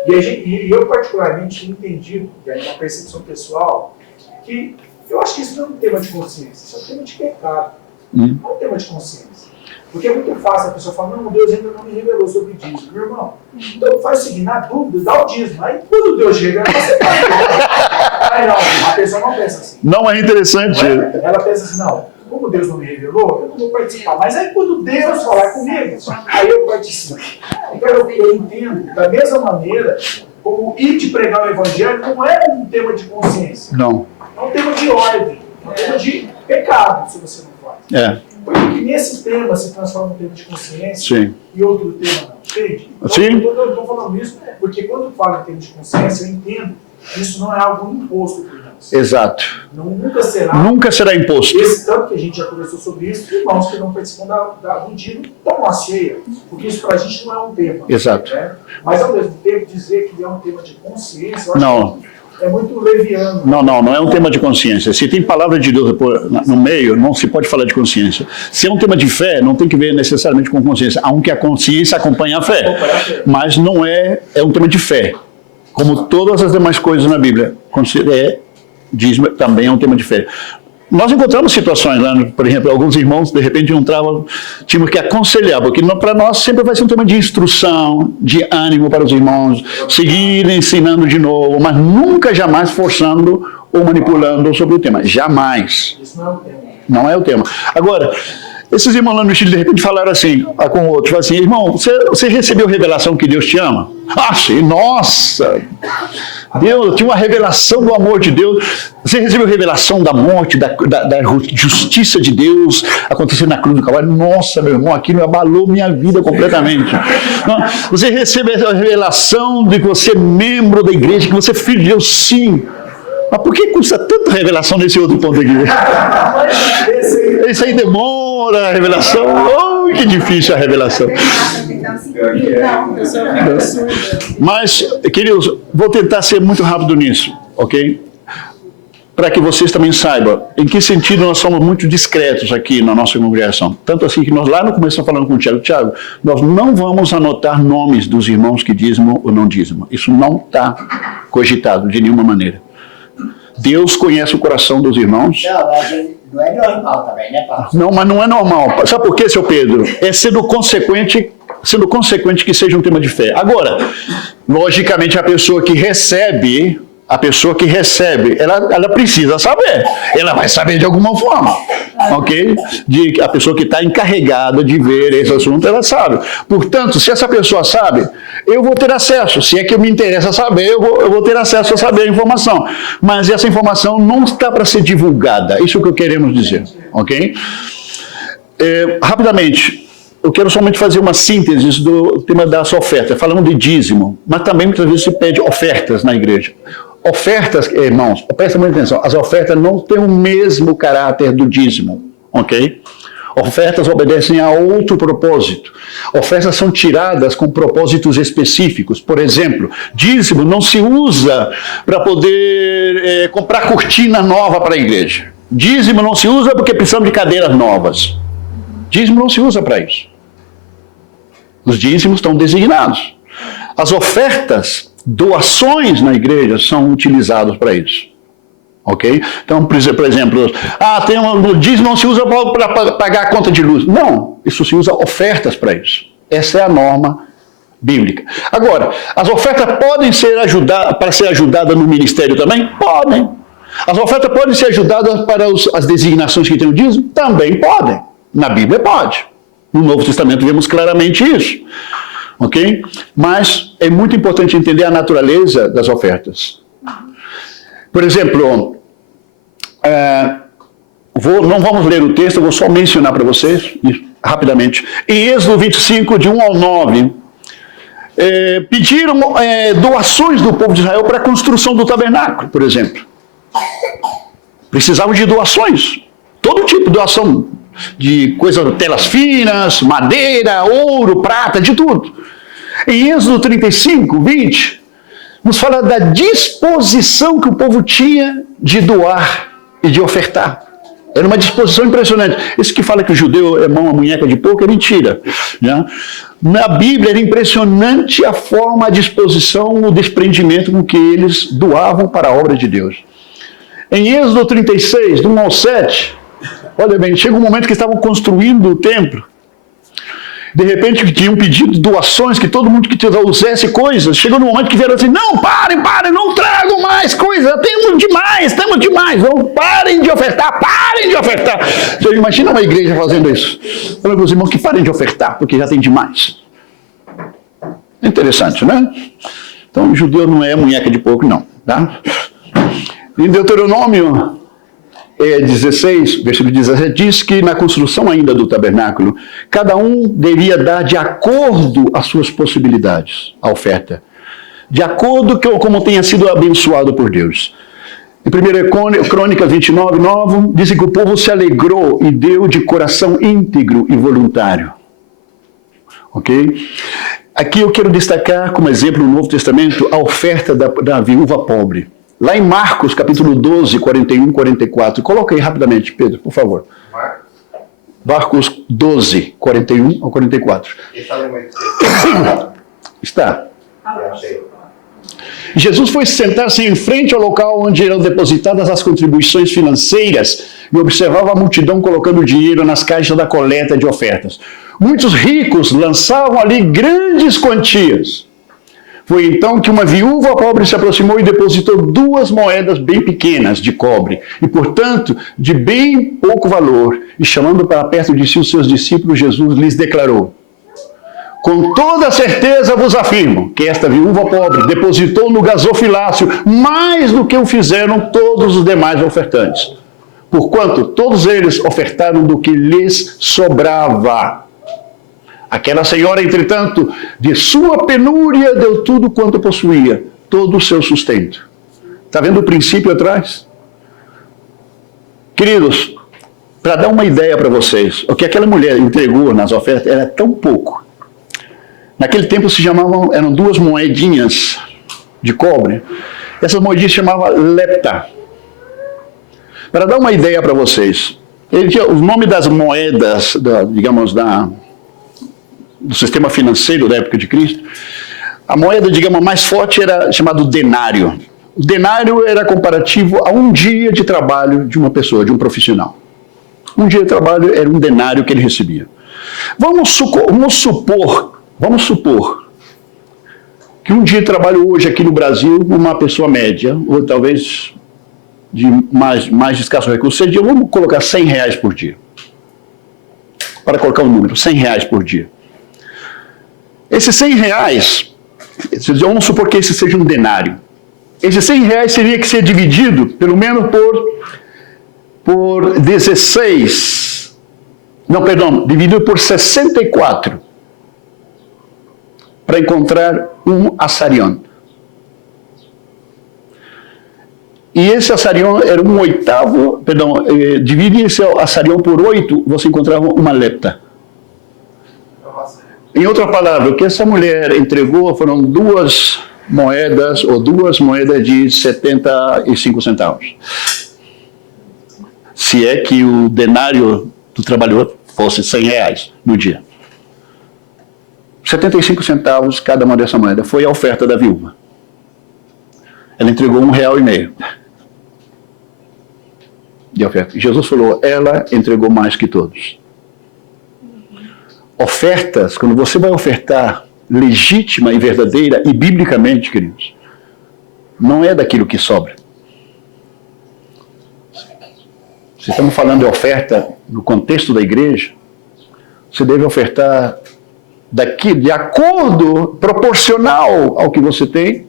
E eu particularmente entendi, e aí uma percepção pessoal, que eu acho que isso não é um tema de consciência, isso é um tema de pecado. Não é um tema de consciência. Porque é muito fácil a pessoa falar, não, Deus ainda não me revelou sobre dízimo. Meu irmão, então faz o seguinte, na dúvida, dá o dízimo. Aí quando Deus chega, você pode. Aí não, a pessoa não pensa assim. Não é interessante. Ela pensa assim, não, como Deus não me revelou, eu não vou participar. Mas aí quando Deus falar comigo, aí eu participo. Então eu entendo, da mesma maneira, como ir de pregar o evangelho não é um tema de consciência. Não. É um tema de ordem, é um tema de pecado, se você não faz. Porque nesse tema se transforma um tema de consciência. Sim. E outro tema não. Entende? Sim. Eu estou falando isso porque quando falo em tema de consciência, eu entendo que isso não é algo imposto por nós. Exato. Nunca será imposto. Esse tanto que a gente já conversou sobre isso, irmãos que não participam do dia tomam a ceia, porque isso para a gente não é um tema. Exato. Né? Mas ao mesmo tempo, dizer que é um tema de consciência, eu acho Não. que é muito leviano. Não é um tema de consciência. Se tem palavra de Deus no meio, não se pode falar de consciência. Se é um tema de fé, não tem que ver necessariamente com consciência, aunque a consciência acompanha a fé. Mas não é um tema de fé. Como todas as demais coisas na Bíblia, dízimo também é um tema de fé. Nós encontramos situações lá, por exemplo, alguns irmãos de repente entravam, tínhamos que aconselhar, porque para nós sempre vai ser um tema de instrução, de ânimo para os irmãos, seguir ensinando de novo, mas nunca jamais forçando ou manipulando sobre o tema. Jamais. Isso não é o tema. Não é o tema. Agora, esses irmãos lá no Chile de repente falaram assim, com o outro, falaram assim, irmão, você recebeu revelação que Deus te ama? Ah, sim, nossa! Deus, tinha uma revelação do amor de Deus. Você recebeu revelação da morte, da justiça de Deus acontecendo na cruz do Calvário. Nossa, meu irmão, aquilo abalou minha vida completamente. Você recebeu a revelação de que você é membro da igreja, que você é filho de Deus, sim. Mas por que custa tanta revelação nesse outro ponto aqui? Isso aí demora a revelação. Oh, que difícil a revelação. Mas, queridos, vou tentar ser muito rápido nisso, ok? Para que vocês também saibam em que sentido nós somos muito discretos aqui na nossa congregação. Tanto assim que nós lá no começo estamos falando com o Tiago, nós não vamos anotar nomes dos irmãos que dizimam ou não dizimam. Isso não está cogitado de nenhuma maneira. Deus conhece o coração dos irmãos. Não é normal também, né, Paulo? Não, mas não é normal. Sabe por quê, seu Pedro? É sendo consequente que seja um tema de fé. Agora, logicamente, a pessoa que recebe, ela precisa saber. Ela vai saber de alguma forma, ok? A pessoa que está encarregada de ver esse assunto, ela sabe. Portanto, se essa pessoa sabe, eu vou ter acesso. Se é que me interessa saber, eu vou ter acesso a saber a informação. Mas essa informação não está para ser divulgada. Isso é o que queremos dizer, ok? Rapidamente, eu quero somente fazer uma síntese do tema da sua oferta. Falamos de dízimo, mas também muitas vezes se pede ofertas na igreja. Ofertas, irmãos, presta muita atenção, as ofertas não têm o mesmo caráter do dízimo, ok? Ofertas obedecem a outro propósito. Ofertas são tiradas com propósitos específicos. Por exemplo, dízimo não se usa para poder comprar cortina nova para a igreja. Dízimo não se usa porque precisamos de cadeiras novas. Dízimo não se usa para isso. Os dízimos estão designados. As ofertas, doações na igreja são utilizadas para isso. Ok? Então, por exemplo, o dízimo não se usa para pagar a conta de luz. Não, isso se usa ofertas para isso. Essa é a norma bíblica. Agora, as ofertas podem ser ajudadas no ministério também? Podem. As ofertas podem ser ajudadas para as designações que tem o dízimo? Também podem. Na Bíblia pode. No Novo Testamento vemos claramente isso. Ok? Mas é muito importante entender a natureza das ofertas. Por exemplo, não vamos ler o texto, eu vou só mencionar para vocês, rapidamente. Em Êxodo 25, de 1 ao 9, pediram doações do povo de Israel para a construção do tabernáculo, por exemplo. Precisavam de doações, todo tipo de doação, de coisas, telas finas, madeira, ouro, prata, de tudo. Em Êxodo 35, 20... nos fala da disposição que o povo tinha de doar e de ofertar. Era uma disposição impressionante. Esse que fala que o judeu é mão a munheca de porco é mentira. Né? Na Bíblia era impressionante a forma, a disposição, o desprendimento com que eles doavam para a obra de Deus. Em Êxodo 36, do 1 ao 7, olha bem, chega um momento que estavam construindo o templo. De repente tinham pedido doações, que todo mundo que trouxesse coisas. Chegou no momento que vieram assim, não, parem, não tragam mais coisas, temos demais, não, parem de ofertar. Você imagina uma igreja fazendo isso. Falando para os irmãos que parem de ofertar, porque já tem demais. É interessante, né? Então o judeu não é munheca de porco, não. Tá? Em Deuteronômio 16, versículo 17, diz que na construção ainda do tabernáculo, cada um deveria dar de acordo às suas possibilidades, a oferta. De acordo com como tenha sido abençoado por Deus. Em 1 Crônicas 29, 9, diz que o povo se alegrou e deu de coração íntegro e voluntário. Ok? Aqui eu quero destacar como exemplo no Novo Testamento a oferta da viúva pobre. Lá em Marcos, capítulo 12, 41 e 44. Coloca aí rapidamente, Pedro, por favor. Marcos 12, 41 ao 44. Está. Jesus foi sentar-se em frente ao local onde eram depositadas as contribuições financeiras e observava a multidão colocando dinheiro nas caixas da coleta de ofertas. Muitos ricos lançavam ali grandes quantias. Foi então que uma viúva pobre se aproximou e depositou 2 moedas bem pequenas de cobre, e portanto de bem pouco valor, e chamando para perto de si os seus discípulos, Jesus lhes declarou: com toda certeza vos afirmo que esta viúva pobre depositou no gasofilácio mais do que o fizeram todos os demais ofertantes, porquanto todos eles ofertaram do que lhes sobrava. Aquela senhora, entretanto, de sua penúria deu tudo quanto possuía, todo o seu sustento. Está vendo o princípio atrás? Queridos, para dar uma ideia para vocês, o que aquela mulher entregou nas ofertas era tão pouco. Naquele tempo eram 2 moedinhas de cobre. Essas moedinhas se chamavam lepta. Para dar uma ideia para vocês, o nome das moedas, do sistema financeiro da época de Cristo, a moeda, mais forte era chamado denário. O denário era comparativo a 1 dia de trabalho de uma pessoa, de um profissional. 1 dia de trabalho era um denário que ele recebia. Vamos supor que 1 dia de trabalho hoje aqui no Brasil, uma pessoa média, ou talvez de mais de escasso recurso, seria, vamos colocar R$100 por dia. Para colocar um número, R$100 por dia. Esses R$100, vamos supor que esse seja um denário. Esses R$100 teria que ser dividido, pelo menos por 16. Não, perdão, dividido por 64. Para encontrar um assarion. E esse assarion era um oitavo, perdão, divide esse assarion por 8, você encontrava uma lepta. Em outra palavra, o que essa mulher entregou foram 2 moedas, ou 2 moedas de 75 centavos. Se é que o denário do trabalhador fosse 100 reais no dia. 75 centavos cada uma dessa moeda foi a oferta da viúva. Ela entregou R$1,50 de oferta. Jesus falou, ela entregou mais que todos. Ofertas, quando você vai ofertar legítima e verdadeira e biblicamente, queridos, não é daquilo que sobra. Se estamos falando de oferta no contexto da igreja, você deve ofertar daquilo, de acordo, proporcional ao que você tem,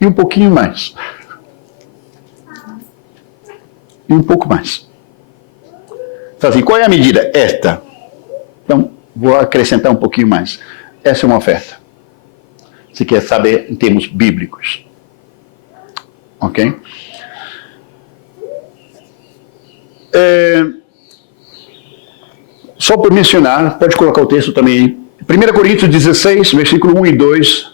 e um pouquinho mais. E um pouco mais. Então, assim, qual é a medida? Esta. Então, vou acrescentar um pouquinho mais. Essa é uma oferta. Você quer saber em termos bíblicos. Ok? Só para mencionar, pode colocar o texto também aí. 1 Coríntios 16, versículo 1 e 2.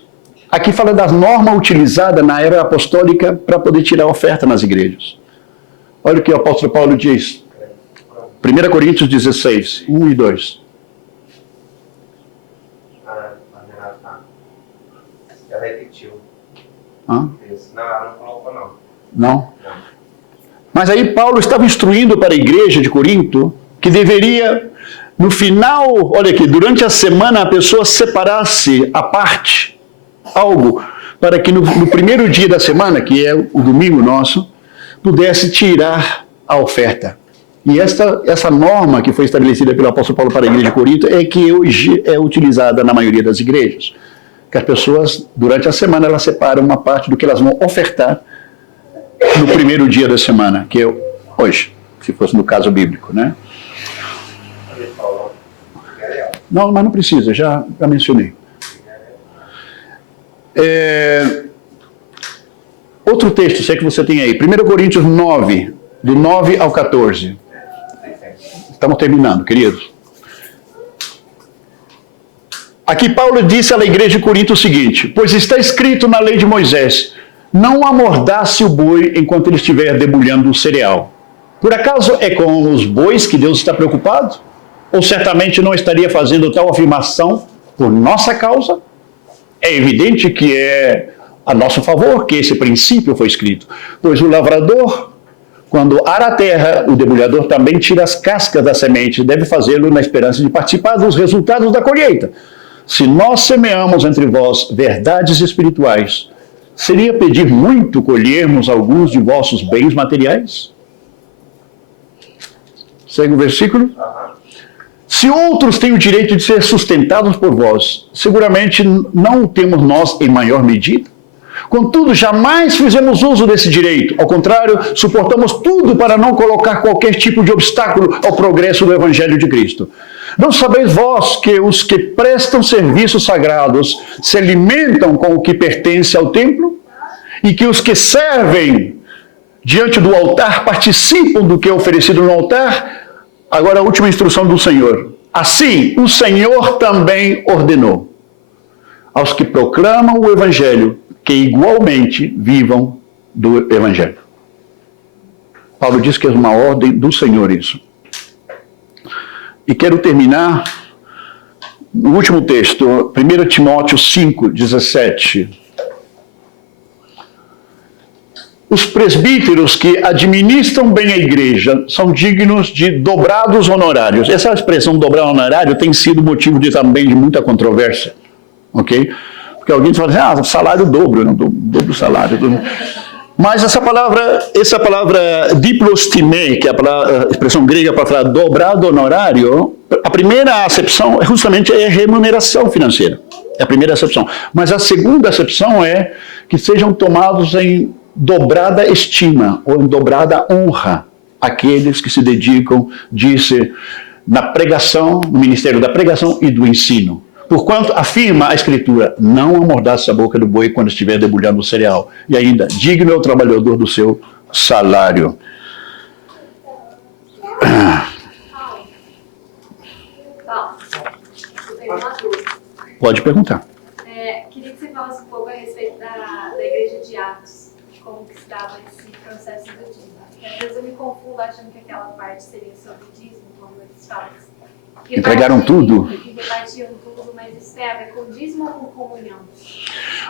Aqui fala da norma utilizada na era apostólica para poder tirar oferta nas igrejas. Olha o que o apóstolo Paulo diz. 1 Coríntios 16, 1 e 2. Já repetiu. Hã? Não, ela não colocou não. Não? Mas aí Paulo estava instruindo para a igreja de Corinto que deveria, no final, olha aqui, durante a semana a pessoa separasse à parte algo para que no primeiro dia da semana, que é o domingo nosso, pudesse tirar a oferta. E essa norma que foi estabelecida pelo apóstolo Paulo para a igreja de Corinto é que hoje é utilizada na maioria das igrejas. Que as pessoas, durante a semana, elas separam uma parte do que elas vão ofertar no primeiro dia da semana, que é hoje, se fosse no caso bíblico, né? Não, mas não precisa, já mencionei. Outro texto, se é que você tem aí, 1 Coríntios 9, do 9 ao 14. Estamos terminando, queridos. Aqui Paulo disse à igreja de Corinto o seguinte: pois está escrito na lei de Moisés, não amordace o boi enquanto ele estiver debulhando o cereal. Por acaso é com os bois que Deus está preocupado? Ou certamente não estaria fazendo tal afirmação por nossa causa? É evidente que é a nosso favor que esse princípio foi escrito. Pois o lavrador, quando ara a terra, o debulhador também tira as cascas da semente, deve fazê-lo na esperança de participar dos resultados da colheita. Se nós semeamos entre vós verdades espirituais, seria pedir muito colhermos alguns de vossos bens materiais? Segue o versículo. Se outros têm o direito de ser sustentados por vós, seguramente não o temos nós em maior medida. Contudo, jamais fizemos uso desse direito. Ao contrário, suportamos tudo para não colocar qualquer tipo de obstáculo ao progresso do Evangelho de Cristo. Não sabeis vós que os que prestam serviços sagrados se alimentam com o que pertence ao templo? E que os que servem diante do altar participam do que é oferecido no altar? Agora a última instrução do Senhor. Assim, o Senhor também ordenou aos que proclamam o Evangelho que igualmente vivam do Evangelho. Paulo diz que é uma ordem do Senhor isso. E quero terminar no último texto, 1 Timóteo 5, 17. Os presbíteros que administram bem a igreja são dignos de dobrados honorários. Essa expressão dobrar honorário tem sido motivo também de muita controvérsia. Ok? Porque alguém fala assim, salário dobro, não dobro salário. Mas essa palavra diplostime, que é a expressão grega para falar dobrado honorário, a primeira acepção justamente é remuneração financeira. É a primeira acepção. Mas a segunda acepção é que sejam tomados em dobrada estima ou em dobrada honra aqueles que se dedicam, disse, na pregação, no ministério da pregação e do ensino. Porquanto, afirma a Escritura, não amordace a boca do boi quando estiver debulhando o cereal. E ainda, digno é o trabalhador do seu salário. Pode perguntar. Queria que você falasse um pouco a respeito da Igreja de Atos, como que se dava esse processo do dízimo. Às vezes eu me confundo achando que aquela parte seria sobre o dízimo, como eles falam. Entregaram tudo? Repartiam tudo, mas isso tem a ver com dízimo ou com comunhão?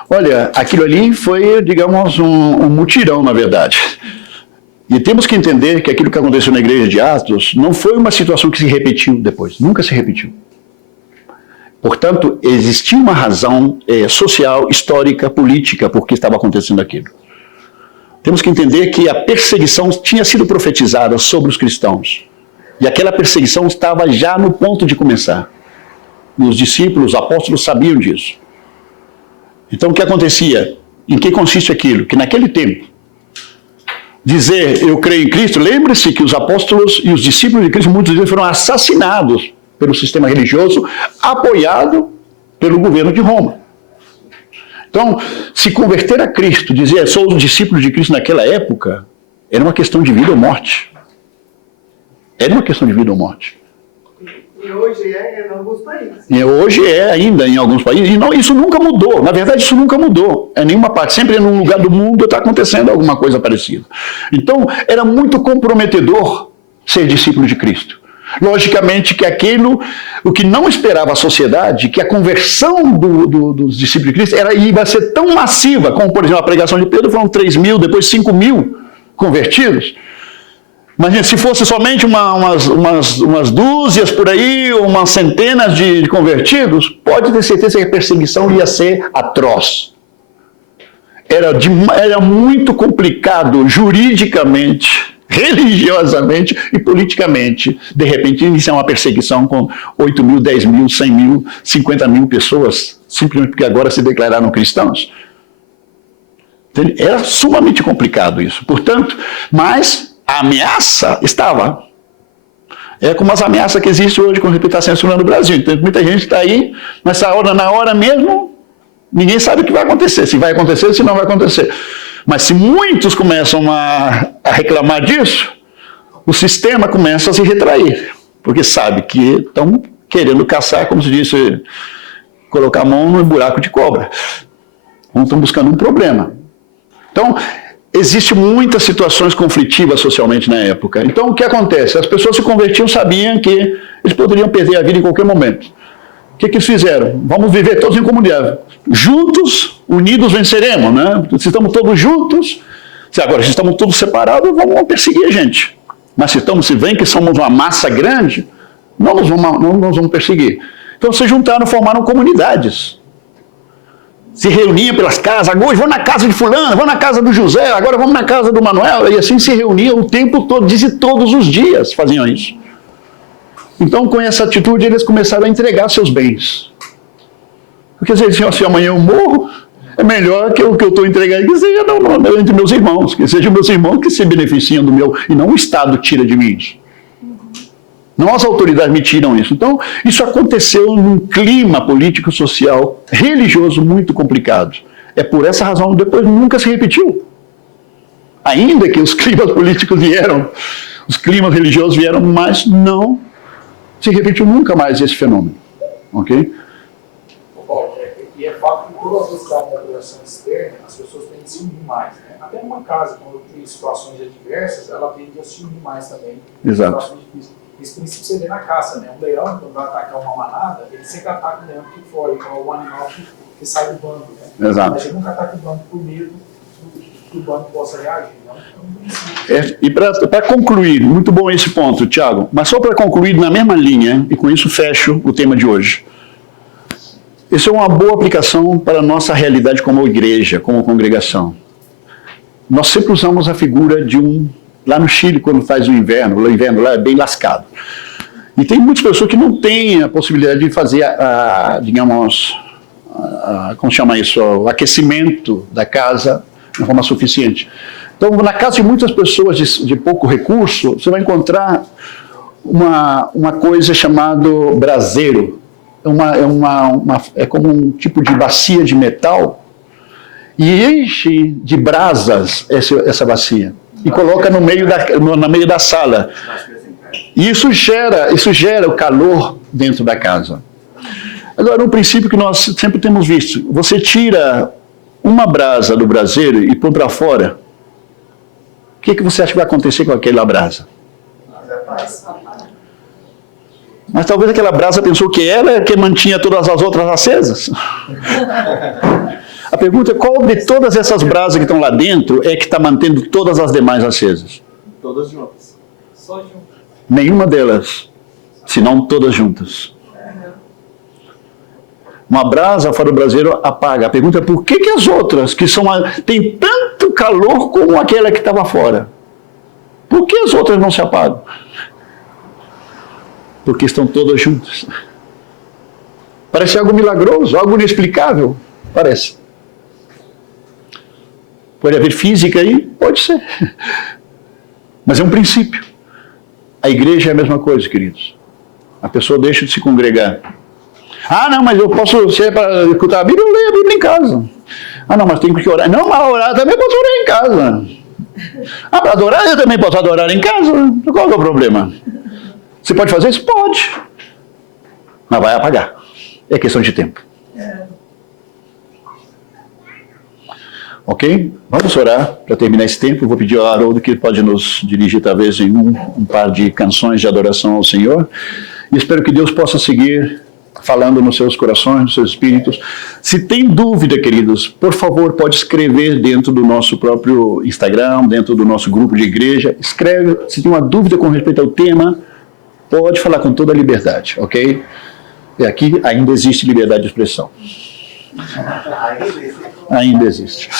Olha, aquilo ali foi, digamos, um mutirão, na verdade. E temos que entender que aquilo que aconteceu na Igreja de Atos não foi uma situação que se repetiu depois, nunca se repetiu. Portanto, existia uma razão social, histórica, política por que estava acontecendo aquilo. Temos que entender que a perseguição tinha sido profetizada sobre os cristãos. E aquela perseguição estava já no ponto de começar. E os discípulos, os apóstolos sabiam disso. Então o que acontecia? Em que consiste aquilo? Que naquele tempo, dizer eu creio em Cristo, lembre-se que os apóstolos e os discípulos de Cristo muitos deles foram assassinados pelo sistema religioso, apoiado pelo governo de Roma. Então, se converter a Cristo, dizer sou um discípulo de Cristo naquela época, era uma questão de vida ou morte. Era uma questão de vida ou morte. E hoje é em alguns países. E hoje é ainda em alguns países. E não, isso nunca mudou. Na verdade, isso nunca mudou. Em nenhuma parte. Sempre em um lugar do mundo está acontecendo alguma coisa parecida. Então, era muito comprometedor ser discípulo de Cristo. Logicamente que o que não esperava a sociedade, que a conversão dos discípulos de Cristo ia ser tão massiva, como por exemplo a pregação de Pedro, foram 3.000, depois 5.000 convertidos. Imagina, se fosse somente umas dúzias por aí, umas centenas de convertidos, pode ter certeza que a perseguição ia ser atroz. Era muito complicado juridicamente, religiosamente e politicamente, de repente, iniciar uma perseguição com 8.000, 10.000, 100.000, 50.000 pessoas, simplesmente porque agora se declararam cristãos. Era sumamente complicado isso. Portanto, mas a ameaça estava. É como as ameaças que existem hoje com a censura no Brasil. Então, muita gente está aí, mas na hora mesmo, ninguém sabe o que vai acontecer. Se vai acontecer, se não vai acontecer. Mas se muitos começam a reclamar disso, o sistema começa a se retrair. Porque sabe que estão querendo caçar, como se disse, colocar a mão no buraco de cobra. Então, estão buscando um problema. Então, existem muitas situações conflitivas socialmente na época. Então, o que acontece? As pessoas se convertiam, sabiam que eles poderiam perder a vida em qualquer momento. O que eles fizeram? Vamos viver todos em comunidade. Juntos, unidos venceremos, né? Se estamos todos juntos, agora se estamos todos separados, vamos perseguir a gente. Mas se vem que somos uma massa grande, não nos vamos perseguir. Então se juntaram, formaram comunidades. Se reuniam pelas casas, hoje vamos na casa de fulano, vamos na casa do José, agora vamos na casa do Manuel, e assim se reuniam o tempo todo, dizem todos os dias faziam isso. Então, com essa atitude, eles começaram a entregar seus bens. Porque eles diziam assim, amanhã eu morro, é melhor que o que eu estou entregando que seja entre meus irmãos, que sejam meus irmãos que se beneficiam do meu, e não o Estado tira de mim isso. Não as autoridades me tiram isso. Então, isso aconteceu num clima político, social, religioso muito complicado. É por essa razão que depois nunca se repetiu. Ainda que os climas políticos vieram, os climas religiosos vieram, mas não se repetiu nunca mais esse fenômeno. Ok? Paulo, e é fato que todas as vezes que há uma operação externa, as pessoas tendem a se unir mais. Né? Até numa casa, quando tem situações adversas, ela tende a se unir mais também. Exato. Esse princípio você vê na caça, né? Um leão, quando vai atacar uma manada, ele sempre ataca o leão que foge, então é o animal que sai do bando. Né? Exato. Mas ele nunca ataca o bando por medo que o bando possa reagir. E para concluir, muito bom esse ponto, Tiago, mas só para concluir na mesma linha, e com isso fecho o tema de hoje. Isso é uma boa aplicação para a nossa realidade como igreja, como congregação. Nós sempre usamos a figura de lá no Chile, quando faz o inverno lá é bem lascado. E tem muitas pessoas que não têm a possibilidade de fazer, como chama isso, o aquecimento da casa de forma suficiente. Então, na casa de muitas pessoas de pouco recurso, você vai encontrar uma coisa chamada braseiro. É como um tipo de bacia de metal e enche de brasas essa bacia. e coloca no meio da sala. E isso gera o calor dentro da casa. Agora, um princípio que nós sempre temos visto, você tira uma brasa do braseiro e põe para fora, o que você acha que vai acontecer com aquela brasa? Mas talvez aquela brasa pensou que ela é que mantinha todas as outras acesas. A pergunta é qual de todas essas brasas que estão lá dentro é que está mantendo todas as demais acesas? Todas juntas. Só junto. Nenhuma delas, senão todas juntas. Uma brasa fora do braseiro apaga. A pergunta é por que as outras, que têm tanto calor como aquela que estava fora, por que as outras não se apagam? Porque estão todas juntas. Parece algo milagroso, algo inexplicável. Parece. Pode haver física aí? Pode ser. Mas é um princípio. A igreja é a mesma coisa, queridos. A pessoa deixa de se congregar. Ah, não, mas eu posso, se é para escutar a Bíblia, eu leio a Bíblia em casa. Ah, não, mas tem que orar. Não, mas orar também posso orar em casa. Ah, para adorar eu também posso adorar em casa. Qual é o problema? Você pode fazer isso? Pode. Mas vai apagar. É questão de tempo. Ok? Vamos orar para terminar esse tempo. Eu vou pedir ao Haroldo que pode nos dirigir talvez em um par de canções de adoração ao Senhor. E espero que Deus possa seguir falando nos seus corações, nos seus espíritos. Se tem dúvida, queridos, por favor, pode escrever dentro do nosso próprio Instagram, dentro do nosso grupo de igreja. Escreve, se tem uma dúvida com respeito ao tema, pode falar com toda a liberdade, ok? E aqui ainda existe liberdade de expressão. Ainda existe.